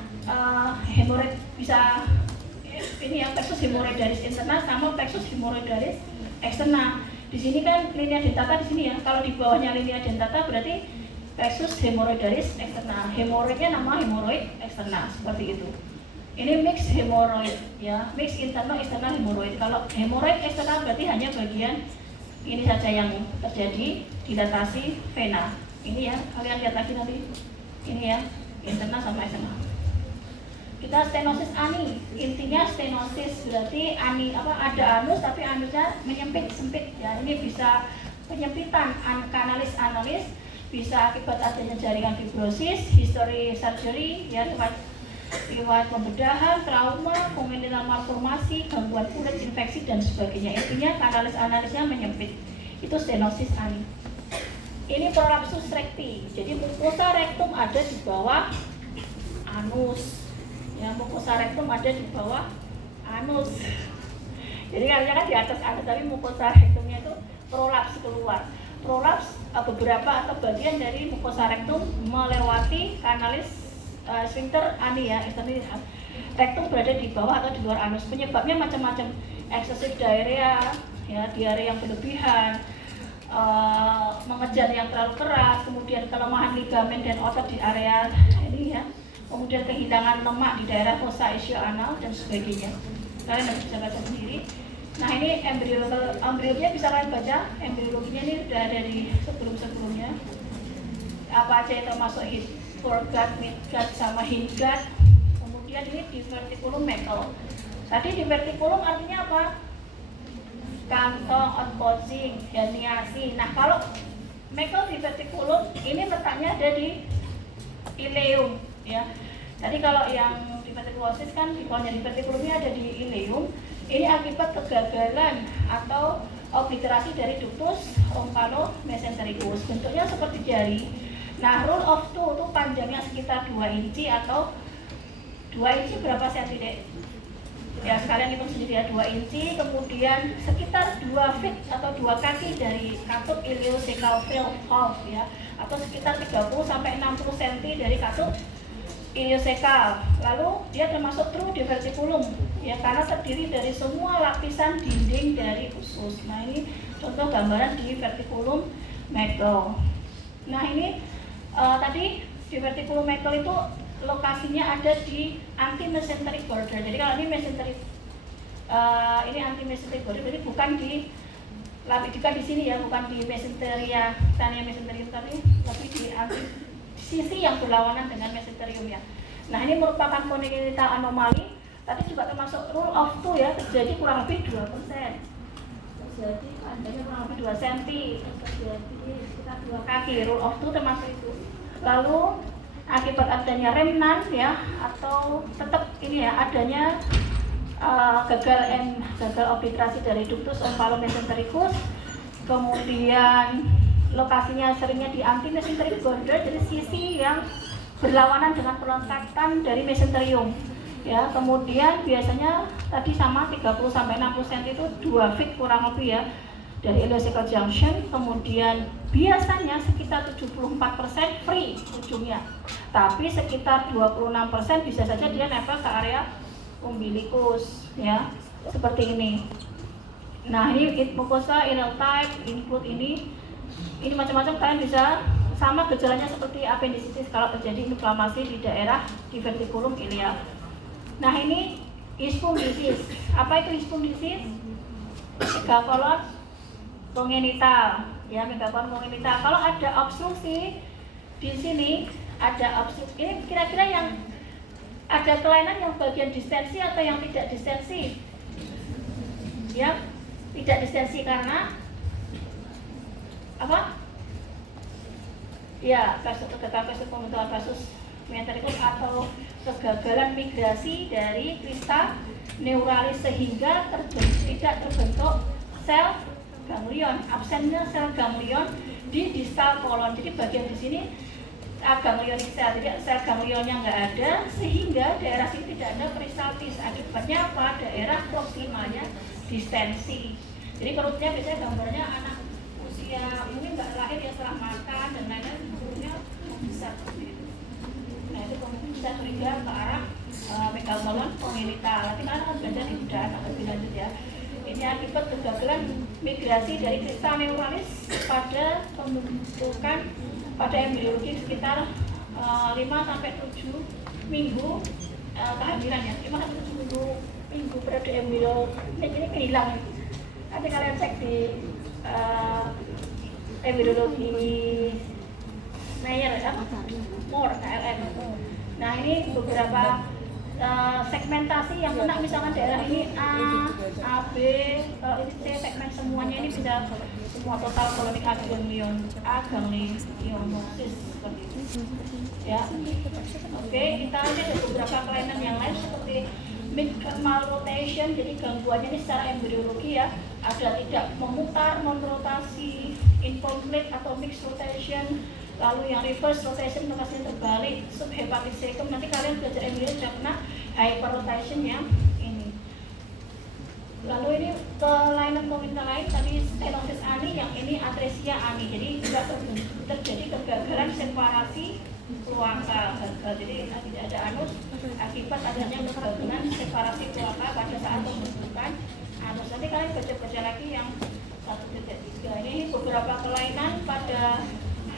hemorrhoid bisa ini ya, plexus hemorrhoidalis interna sama plexus hemorrhoidalis externa. Di sini kan linea dentata di sini ya. Kalau di bawahnya linea dentata berarti plexus hemorrhoidalis externa. Hemorrhoidnya nama hemorrhoid externa seperti itu. Ini mixed hemorrhoid ya, mixed internal external hemorrhoid. Kalau hemorrhoid external berarti hanya bagian ini saja yang terjadi, dilatasi vena. Ini ya, kalian lihat lagi nanti. Ini ya, internal sama external. Kita stenosis ani, intinya stenosis berarti ani ada anus tapi anusnya menyempit sempit ya. Ini bisa penyempitan kanalis analis, bisa akibat adanya jaringan fibrosis, history surgery ya, riwayat pembedahan, trauma, congenital malformasi, gangguan kulit, infeksi dan sebagainya. Intinya kanalis analisnya menyempit. Itu stenosis ani. Ini prolapsus recti. Jadi mucosa rectum ada di bawah anus. Ya, mucosa rectum ada di bawah anus. Jadi harusnya kan di atas anus, tapi mucosa rectumnya itu prolaps keluar. Prolaps beberapa atau bagian dari mucosa rectum melewati kanalis sphincter ani ya, rectum berada di bawah atau di luar anus. Penyebabnya macam-macam, excessive diarrhea, ya, diare yang berlebihan, mengejar yang terlalu keras, kemudian kelemahan ligamen dan otot di area ini ya, kemudian kehilangan lemak di daerah fossa ischial-anal dan sebagainya. Kalian bisa baca sendiri. Nah ini embrionya bisa kalian baca, embriologinya ini sudah ada di sebelum-sebelumnya. Apa aja yang termasuk foregut, midgut, sama hindgut. Kemudian ini diverticulum Meckel. Tadi diverticulum artinya apa? Kantong, outpouching, herniasi. Nah kalau Meckel diverticulum ini letaknya ada di ileum ya. Tadi kalau yang diverticulosis kan di bawahnya diverticulumnya ada di ileum. Ini akibat kegagalan atau obliterasi dari ductus omphalomesenthericus. Bentuknya seperti jari. Nah, rule of two itu panjangnya sekitar 2 inci atau 2 inci berapa senti dek? Ya sekalian hitung sendiri ya, 2 inci, kemudian sekitar 2 feet atau 2 kaki dari katup ileocecal valve ya, atau sekitar 30 sampai 60 cm dari katup ileocecal. Lalu dia termasuk true diverticulum ya, karena terdiri dari semua lapisan dinding dari usus. Nah ini contoh gambaran di diverticulum Meckel. Nah ini tadi diverticulum Meckel itu lokasinya ada di anti-mesenteric border. Jadi kalau ini mesenteric, ini anti-mesenteric border, berarti bukan di sini ya, bukan di mesenteria, tania mesenterium, tapi di sisi yang berlawanan dengan mesenterium ya. Nah ini merupakan congenital anomali. Tadi juga termasuk rule of two ya, terjadi kurang lebih 2%. Terjadi panjangnya kurang lebih 2 cm, terjadi sekitar 2 kaki. Rule of two termasuk itu. Lalu akibat adanya remnant ya, atau tetap ini ya, adanya gagal obliterasi dari ductus omphalomesenthericus, kemudian lokasinya seringnya di anti-mesenteric border, jadi sisi yang berlawanan dengan pelengkapan dari mesenterium ya. Kemudian biasanya tadi sama 30 sampai 60 cm itu 2 feet kurang lebih ya dari ileocecal junction. Kemudian biasanya sekitar 74% free ujungnya, tapi sekitar 26% bisa saja dia nempel ke area umbilicus ya, seperti ini. Nah ini mucosa inner type include ini macam-macam. Kalian bisa sama gejalanya seperti appendicitis kalau terjadi inflamasi di daerah diverticulum ileal. Nah ini Hirschsprung disease. Apa itu Hirschsprung disease? Megacolon congenital ya, megacolon congenital. Kalau ada obstruksi di sini, ada obstruksi, ini kira-kira yang Ada kelainan yang bagian distensi atau yang tidak distensi? Ya, tidak distensi karena apa? Ya, kasus pembentukan kasus metrikus atau kegagalan migrasi dari kristal neuralis sehingga tidak terbentuk sel ganglion, absennya sel ganglion di distal kolon. Jadi bagian di sini ganglionik sel, jadi sel ganglionnya nggak ada sehingga daerah sini tidak ada peristaltis. Akibatnya apa? Daerah proksimalnya distensi. Jadi perutnya biasanya gambarnya anak usia mungkin nggak lahir ya, setelah makan dan lain-lain perutnya membesar seperti itu. Nah itu bisa curiga ke arah megakolon congenital. Nanti kan akan belajar di bedah lebih lanjut ya. Ini akibat kegagalan migrasi dari kristal neuralis pada pembentukan pada embriologi sekitar 5-7 minggu kehamilan ya. 5-7 minggu periode embriologi ini kehilangan. Nanti kalian cek di embriologi Mayer apa? Moore KLM. Nah ini beberapa segmentasi yang kena, misalkan daerah ini A, B, ini C, segmen semuanya ini bisa semua total kolonik aganglionosis seperti itu. Ya, oke, kita lihat ada beberapa kelainan yang lain seperti malrotation, jadi gangguannya ini secara embriologi ya, ada tidak memutar, non-rotasi, incomplete atau mixed rotation. Lalu yang reverse rotation rotasinya terbalik, subhepatic cecum. Nanti kalian belajar embriologi sudah kena hyperrotation yang ini. Lalu ini kelainan congenital lain tadi stenosis ani, yang ini atresia ani. Jadi juga terjadi kegagalan separasi kloaka, jadi tidak ada anus akibat adanya kegagalan separasi kloaka pada saat pembentukan anus. Nanti kalian baca-baca lagi yang 1.3. Ini beberapa kelainan pada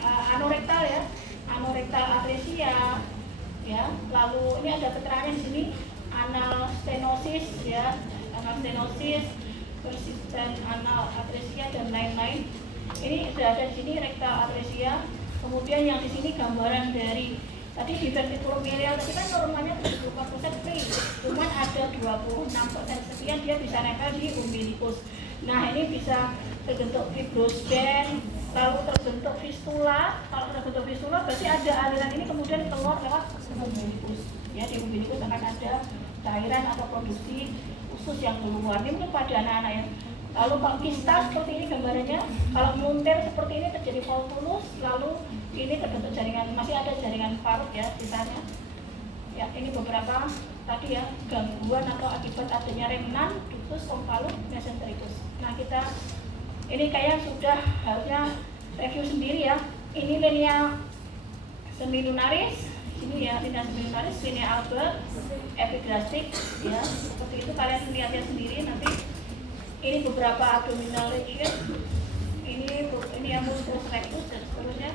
anorektal ya, anorektal atresia ya. Lalu ini ada keterangan di sini anal stenosis ya, anal stenosis, persisten anal atresia dan lain-lain. Ini sudah ada di sini rektal atresia. Kemudian yang di sini gambaran dari tadi di ventriculum medial tadi kan normalnya 74% free, cuman ada 26% sekian dia bisa nempel di umbilikus. Nah ini bisa terbentuk fibrosden, lalu terbentuk fistula. Kalau terbentuk fistula berarti ada aliran ini kemudian keluar lewat umbilikus. Ya di umbilikus akan ada cairan atau produksi usus yang keluar. Ini mungkin pada anak-anak ya. Lalu kalau kista seperti ini gambarannya, kalau muntir seperti ini terjadi volvulus, lalu ini terbentuk jaringan, masih ada jaringan parut ya sisanya. Ya ini beberapa tadi ya gangguan atau akibat adanya remnan, ductus, omphalus, mesenterikus. Nah kita ini kayak sudah harusnya review sendiri ya. Ini linea semilunaris, ini ya linea semilunaris, linea Albert, epigrastik ya. Seperti itu kalian lihatnya sendiri nanti. Ini beberapa abdominal region, ini yang mulus rectus dan seterusnya.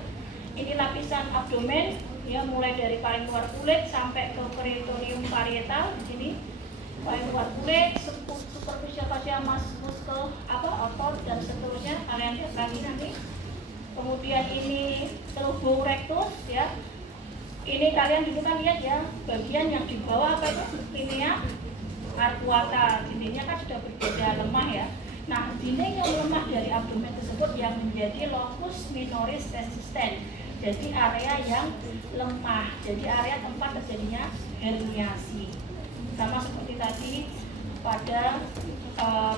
Ini lapisan abdomen ya, mulai dari paling luar kulit sampai ke peritoneum parietal. Di sini paling luar kulit, superficial fascia muscle otot dan seterusnya. Kalian lihat lagi nanti. Kemudian ini telubung rectus ya. Ini kalian dulu kan lihat ya, bagian yang di bawah apa itu? Linea arcuata, dindingnya kan sudah berbeda lemah ya. Nah, dinding yang lemah dari abdomen tersebut yang menjadi locus minoris resistent. Jadi area yang lemah, jadi area tempat terjadinya herniasi. Sama seperti tadi pada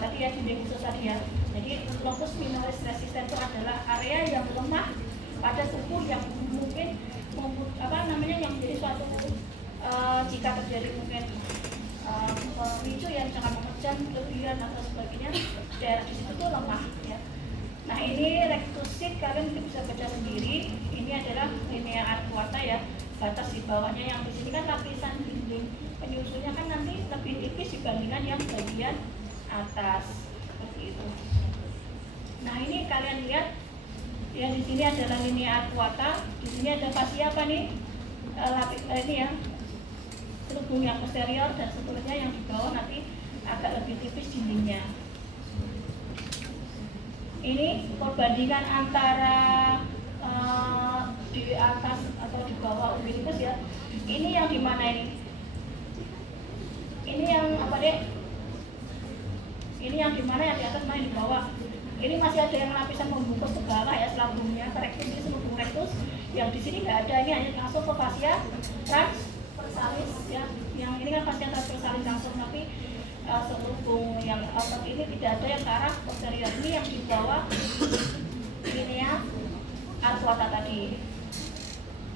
tadi ya dinding usus tadi ya. Jadi locus minoris resistent itu adalah area yang lemah pada tubuh yang mungkin yang menjadi suatu jika terjadi mungkin pemicu yang misalkan mengejan, kelebihan atau sebagainya, daerah di situ tuh lemah ya. Nah ini rectusit kalian bisa baca sendiri. Ini adalah linea arcuata ya, batas di bawahnya. Yang di sini kan lapisan dinding penyusunnya kan nanti lebih tipis dibandingkan yang bagian atas seperti itu. Nah ini kalian lihat ya, di sini adalah linea arcuata, di sini ada fascia apa nih? Ini ya, telubung yang posterior dan seterusnya. Yang di bawah nanti agak lebih tipis dindingnya. Ini perbandingan antara di atas atau di bawah umbilikus ya. Ini yang di mana ini? Ini yang apa deh? Ini yang di mana, yang di atas, mana yang di bawah? Ini masih ada yang lapisan membungkus ke bawah ya, selambungnya rectus, ini selambung rectus. Yang di sini nggak ada, ini hanya langsung ke fascia transversalis ya. Yang ini kan fascia transversalis langsung, tapi selambung yang otot ini tidak ada yang ke arah posterior. Ini yang di bawah linea arcuata tadi.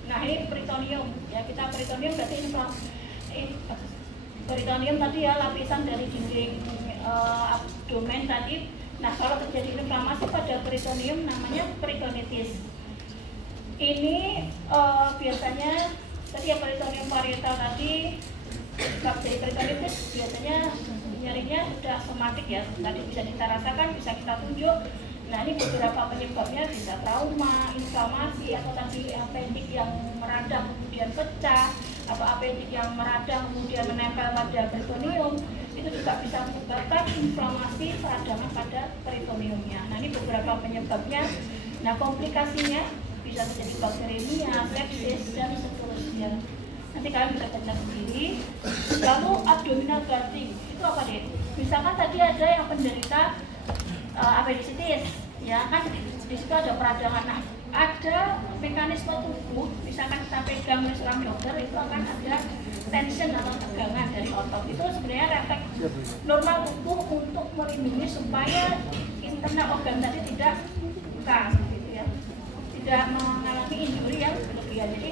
Nah ini peritoneum ya, kita peritoneum berarti ini peritoneum tadi ya, lapisan dari dinding abdomen tadi. Nah kalau terjadi inflamasi pada peritoneum namanya peritonitis. Ini biasanya tadi ya peritoneum parietal tadi, kalau jadi peritonitis biasanya nyerinya sudah somatik ya, tadi bisa kita rasakan, bisa kita tunjuk. Nah ini beberapa penyebabnya bisa trauma, inflamasi, atau tadi appendix yang meradang kemudian pecah, atau appendix yang meradang kemudian menempel pada peritoneum. Itu juga bisa menyebabkan inflamasi peradangan pada peritoneumnya. Nah ini beberapa penyebabnya. Nah komplikasinya bisa menjadi bakteriemia, sepsis, dan seterusnya. Nanti kalian bisa baca sendiri. Lalu abdominal guarding itu apa deh? Misalkan tadi ada yang penderita appendicitis, ya kan di situ ada peradangan. Nah, ada mekanisme tubuh, misalkan kita pegang oleh seorang dokter, itu akan ada tension atau tegangan dari otot. Itu sebenarnya refleks normal tubuh untuk melindungi supaya internal organ tadi tidak luka, gitu ya, tidak mengalami injury yang berlebihan. Jadi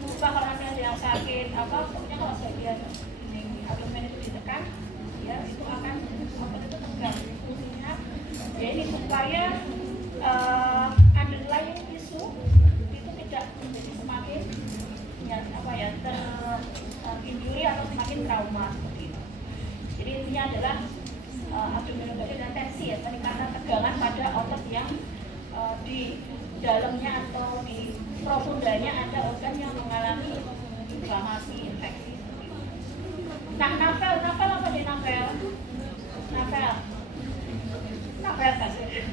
luka kalau nanti ada yang sakit, pokoknya kalau bagian abdomen itu ditekan, ya itu akan otot itu tegang. Fungsinya ya ini supaya underlying tissue itu tidak menjadi semakin injury atau semakin trauma seperti itu. Jadi intinya adalah abdominal guarding dan tensi ya, peningkatan tegangan pada otot yang di dalamnya atau di profundanya ada organ yang mengalami inflamasi, infeksi. Nah, nafel apa nih nafel? Nafel kasih.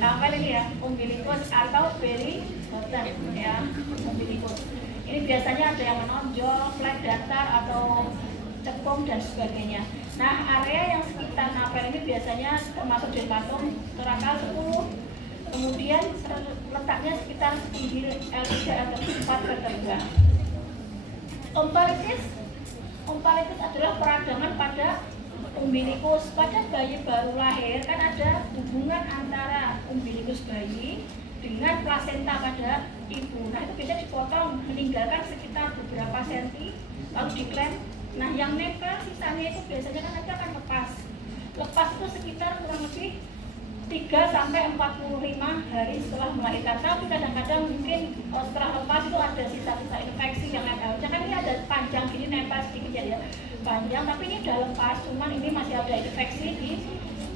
Nafel ini ya, umbilikus atau peridotan ya, umbilikus. Ini biasanya ada yang menonjol, flat datar atau cekung dan sebagainya. Nah, area yang sekitar nafel ini biasanya termasuk dermatom torakal 10. Kemudian letaknya sekitar pinggir L3 atau 4 vertebra. Ompalitis adalah peradangan pada umbilikus. Pada bayi baru lahir kan ada hubungan antara umbilikus bayi dengan plasenta pada ibu. Nah itu biasanya dipotong, meninggalkan sekitar beberapa senti, lalu diklem. Nah yang nempel sisanya itu biasanya kan nanti akan lepas. Lepas itu sekitar kurang lebih 3-45 hari setelah melahirkan. Tapi kadang-kadang mungkin setelah lepas itu ada sisa-sisa infeksi yang nempel. Kan ini ada panjang gini nempel sedikit ya, panjang, tapi ini udah lepas. Cuman ini masih ada infeksi di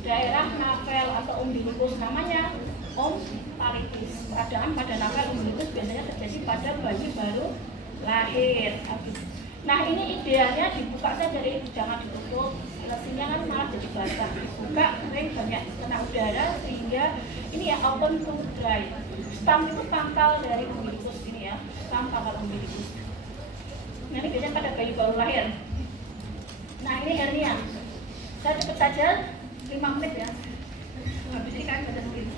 daerah nafel atau umbilikus, namanya ompalitis. Peradangan pada nafel umbilikus biasanya terjadi pada bayi baru lahir. Nah ini idealnya dibuka saja, jadi jangan ditutup. Lesinya kan malah jadi basah, dibuka sering banyak kena udara sehingga ini ya open to dry. Stam itu pangkal dari umbilikus ini ya, stam pangkal umbilikus. Nah ini biasanya pada bayi baru lahir. Nah ini hernia. Saya cepet saja 5 menit ya. Habis ini kan baca sendiri.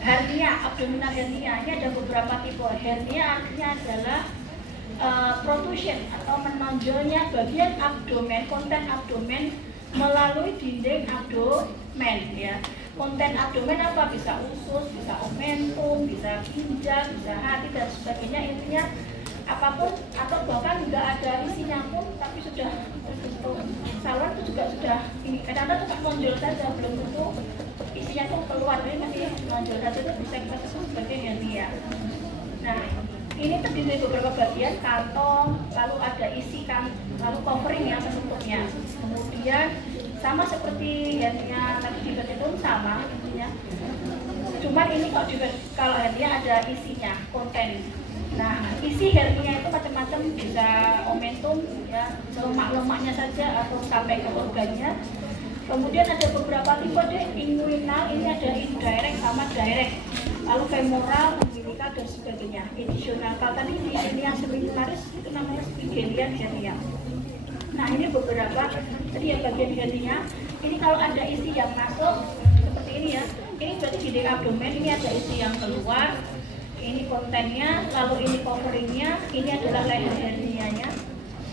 Hernia, abdominal hernia. Ini ada beberapa tipe. Hernia artinya adalah protrusion atau menonjolnya bagian abdomen, konten abdomen melalui dinding abdomen ya. Konten abdomen apa? Bisa usus, bisa omentum, bisa ginjal, bisa hati dan sebagainya. Intinya apapun, atau bahkan nggak ada isinya pun tapi sudah terbentuk saluran itu juga sudah ini. Kadang-kadang cuma menonjol saja, belum tentu isinya tuh keluar, ini masih menonjol saja, itu bisa kita sebut sebagai hernia. Nah ini terdiri dari beberapa bagian, kantong, lalu ada isi kan, lalu covering yang tertutupnya. Kemudian sama seperti hernia tadi di bagian sama intinya. Cuman ini kalau hernia ada isinya, konten. Nah isi hernia itu macam-macam, bisa omentum ya, lemak-lemaknya saja atau sampai ke organnya. Kemudian ada beberapa tipe deh, inguinal, ini ada indirect sama direct. Lalu femoral, umbilical dan sebagainya. Edisional, kalau tadi di hernia seminilaris itu namanya Spigelian hernia. Nah ini beberapa tadi ya bagian hernia. Ini kalau ada isi yang masuk seperti ini ya, ini berarti di abdomen ini ada isi yang keluar. Ini kontennya, lalu ini coveringnya, ini adalah leher hernianya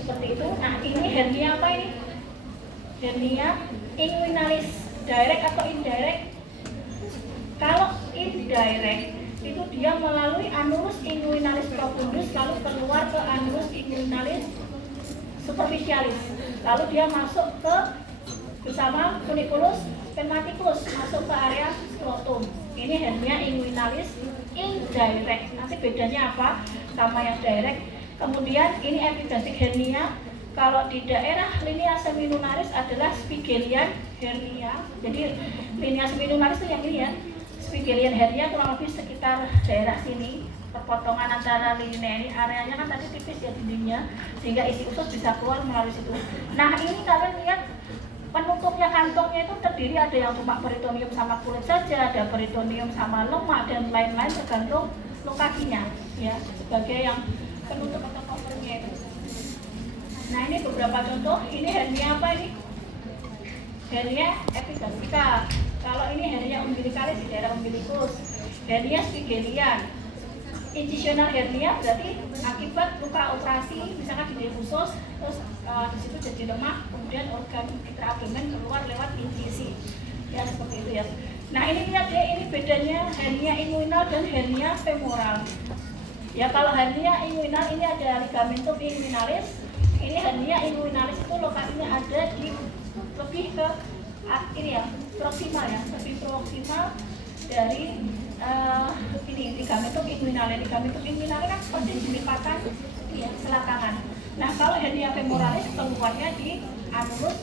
seperti itu. Nah ini hernia apa ini? Hernia inguinalis, direct atau indirect? Kalau indirect itu dia melalui annulus inguinalis profundus lalu keluar ke annulus inguinalis superficialis, lalu dia masuk ke bersama funiculus spermaticus masuk ke area skrotum. Ini hernia inguinalis indirect. Nanti bedanya apa sama yang direct? Kemudian ini epigastric hernia. Kalau di daerah linea semilunaris adalah Spigelian hernia. Jadi linea semilunaris itu yang ini ya. Spigelian hernia kurang lebih sekitar daerah sini. Perpotongan antara linea ini, areanya kan tadi tipis ya dindingnya, sehingga isi usus bisa keluar melalui situ. Nah ini kalian lihat penutupnya kantongnya itu terdiri, ada yang cuma peritoneum sama kulit saja, ada peritoneum sama lemak dan lain-lain tergantung lokasinya ya, sebagai yang penutup atau covernya itu. Nah ini beberapa contoh. Ini hernia apa ini? Hernia epigastrica. Kalau ini hernia umbilicalis di daerah umbilikus. Hernia spigelian. Incisional hernia berarti akibat luka operasi, misalkan di usus, terus di situ jadi lemak, kemudian organ intraabdomen keluar lewat incisi, ya seperti itu ya. Nah ini lihat ya, ini bedanya hernia inguinal dan hernia femoral. Ya kalau hernia inguinal ini ada ligamentum inguinalis, ini hernia inguinalis itu lokasinya ada di lebih ke ini ya, proksimal ya, lebih proksimal dari ini ligamentum inguinale. Ligamentum inguinale kan seperti dilipatan ya, selatangan. Nah kalau hernia femoralis keluarnya di annulus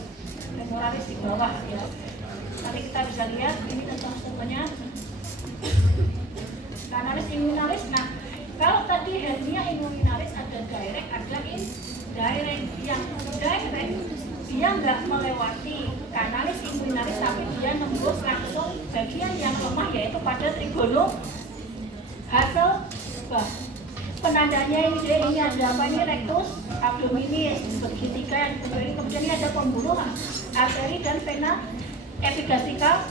femoralis di bawah ya. Nanti kita bisa lihat ini contohnya canalis inguinalis. Nah kalau tadi hernia inguinalis ada direct, ada indirect. Yang direct dia nggak melewati canalis inguinalis, tapi dia nembus langsung bagian yang lemah, yaitu pada trigonum Hasselbalch. Penandanya ini ada apa, ini rectus abdominis segitiga yang ini, kemudian ini ada pembuluh arteri dan vena epigastrica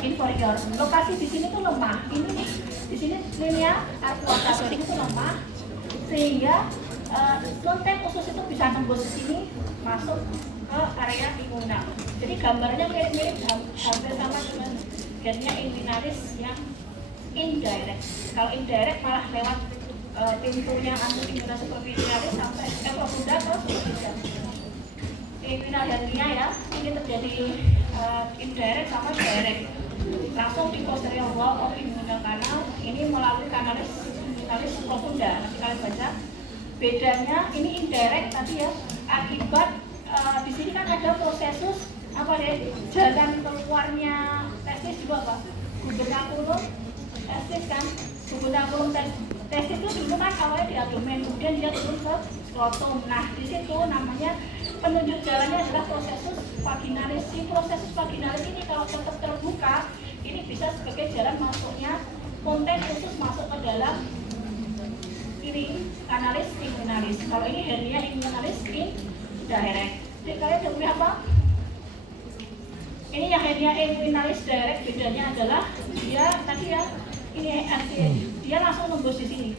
inferior. Lokasi di sini tuh lemah. Ini di sini linea arcuata ini tuh lemah, sehingga konten usus itu bisa tembus ke sini masuk ke area inguinal. Jadi gambarnya mirip-mirip, hampir sama dengan hernia inguinalis yang indirect. Kalau indirect malah lewat pintunya annulus inguinalis superficialis sampai profunda ke superficialis. Inguinal hernia ya, ini terjadi indirect sama direct. Langsung di posterior wall of inguinal canal, ini melalui canalis inguinalis profunda. Nanti kalian baca. Bedanya ini indirect tadi ya, akibat di sini kan ada prosesus apa deh, jalan keluarnya testis juga apa? Gubernaculum testis kan, gubernaculum testis itu dulu kan awalnya di abdomen, kemudian dia turun ke skrotum. Nah di situ namanya penunjuk jalannya adalah prosesus vaginalis. Si prosesus vaginalis ini kalau tetap terbuka, ini bisa sebagai jalan masuknya konten usus masuk ke dalam ini canalis inguinalis. Kalau ini hernia inguinalis indirect. Jadi kalian tahu apa? Ini yang hernia inguinalis direct, bedanya adalah dia tadi ya, ini dia langsung nembus di sini.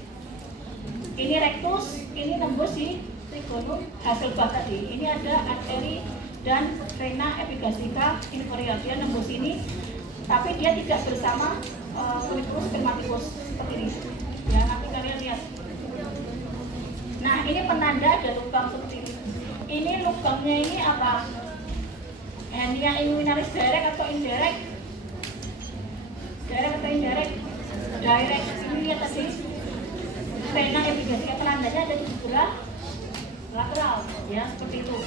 Ini rectus, ini nembus di trigonum Hasselbalch tadi. Ini ada arteri dan vena epigastrica inferior, dia nembus ini, tapi dia tidak bersama funiculus spermaticus seperti ini. Ya nanti kalian lihat. Nah ini penanda ada lubang seperti ini. Ini lubangnya ini apa? Hernia inguinalis direct atau indirect? Direct atau indirect? Direct. Ini lihat tadi vena epigastrica, penandanya ada di sebelah lateral ya, seperti itu.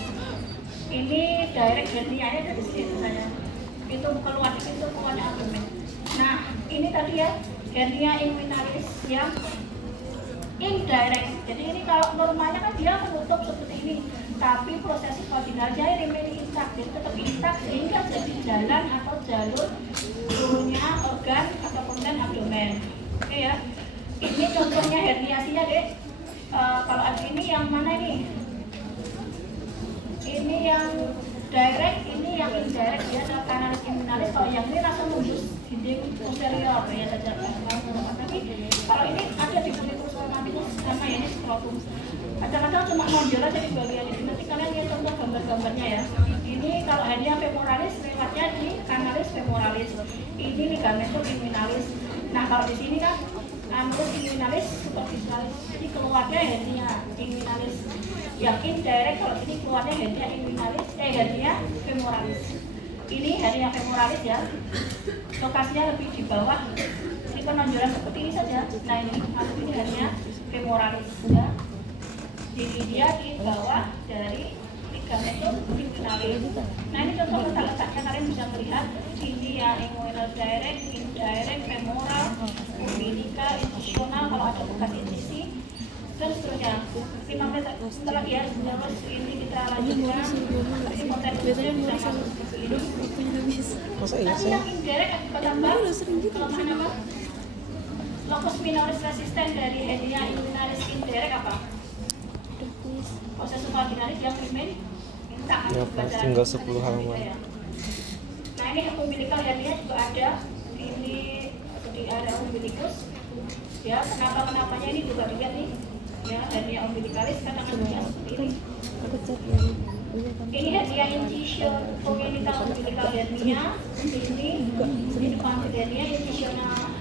Ini direct hernianya dari sini saya. Itu keluar, itu keluarnya abdomen. Nah ini tadi ya hernia inguinalis yang indirect. Jadi ini kalau normalnya kan dia menutup seperti ini, tapi proses vaginalnya remain intact, jadi tetap intact sehingga jadi jalan atau jalur turunnya organ atau konten abdomen. Oke ya. Ini contohnya herniasinya deh. Kalau ada ini yang mana ini? Ini yang direct, ini yang indirect, dia adalah kanalis iminalis. Kalau yang ini langsung menembus dinding posterior ya saja. Tapi kalau ini ada di kulitus romaticus sama ya, ini skrotum. Kadang-kadang cuma nonjol aja di bagian ini. Nanti kalian lihat contoh gambar-gambarnya ya. Ini kalau hernia femoralis lewatnya di kanalis femoralis. Ini ligamentum inguinalis. Nah kalau di sini kan annulus inguinalis superficialis. Jadi keluarnya hernia inguinalis. Yang indirect kalau ini keluarnya hernia inguinalis, hernia femoralis. Ini hernia femoralis ya. Lokasinya lebih di bawah. Ini penonjolan seperti ini saja. Nah ini hernia femoralis ya. Jadi dia di bawah dari ligamentum inguinalis. Nah ini contoh letak-letaknya, kalian bisa melihat ini ya, inguinal direct, indirect, femoral, umbilical, incisional kalau ada bekas incisi dan seterusnya. 5 menit setelah ya, terus ini kita lanjutkan. Ini potensinya bisa masuk ke ini. Tapi yang indirect akibat apa? Kelemahan apa? Locus minoris resisten dari hernia inguinalis indirect apa? Proses vaginalis yang remain intact ya pasti nggak 10 halaman ya. Nah ini umbilical hernia juga ada, ini di area umbilicus ya. Kenapanya ini juga dilihat nih ya, hernia umbilicalis kadang-kadang seperti ini. Ini hernia incision congenital umbilical hernia, ini infantile hernia incisional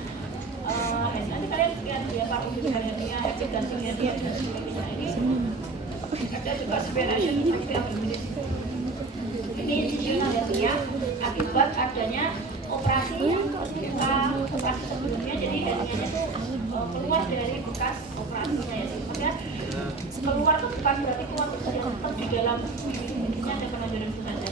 hernia. Nanti kalian lihat ya pak, umbilical hernia, epidancing hernia dan sebagainya. Ini ada juga separation tapi yang berbeda. Ini incisional hernia akibat adanya operasi yang operasi sebelumnya, jadi hernianya itu keluar dari bekas operasinya ya. Maksudnya keluar itu bukan berarti keluar saja, tetap di dalam ini ada penonjolan itu saja.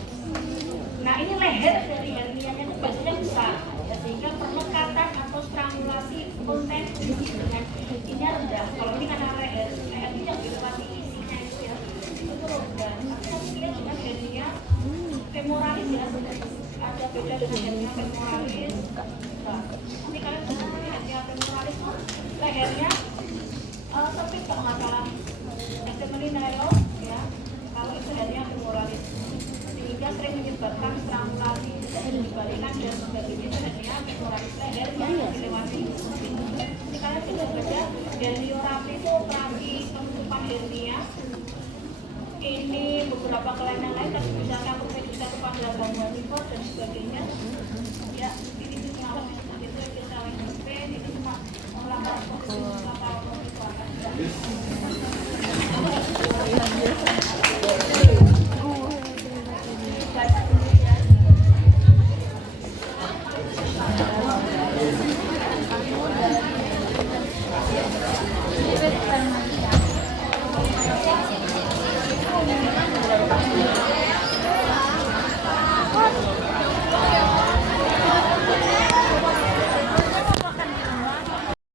Nah ini leher dari hernianya itu biasanya besar ya, sehingga perlekatan atau strangulasi konten dengan ini rendah. Kalau ini karena leher ini yang dilewati isinya itu ya, itu rendah. Tapi nanti lihat juga hernia femoralis ya, ada beda dengan hernia femoralis. Nanti kalian bisa lihat hernia femoralis lehernya sempit kalau nggak salah, extremely narrow ya. Kalau itu hernia femoralis, sehingga sering menyebabkan strangulasi dibalikan dan sebagainya. Itu hernia femoralis leher yang dilewati. Nanti kalian bisa baca herniorrhaphy itu operasi penutupan hernia. Ini beberapa kelainan lain, tapi misalnya penyakit kepada gangguan liver dan sebagainya.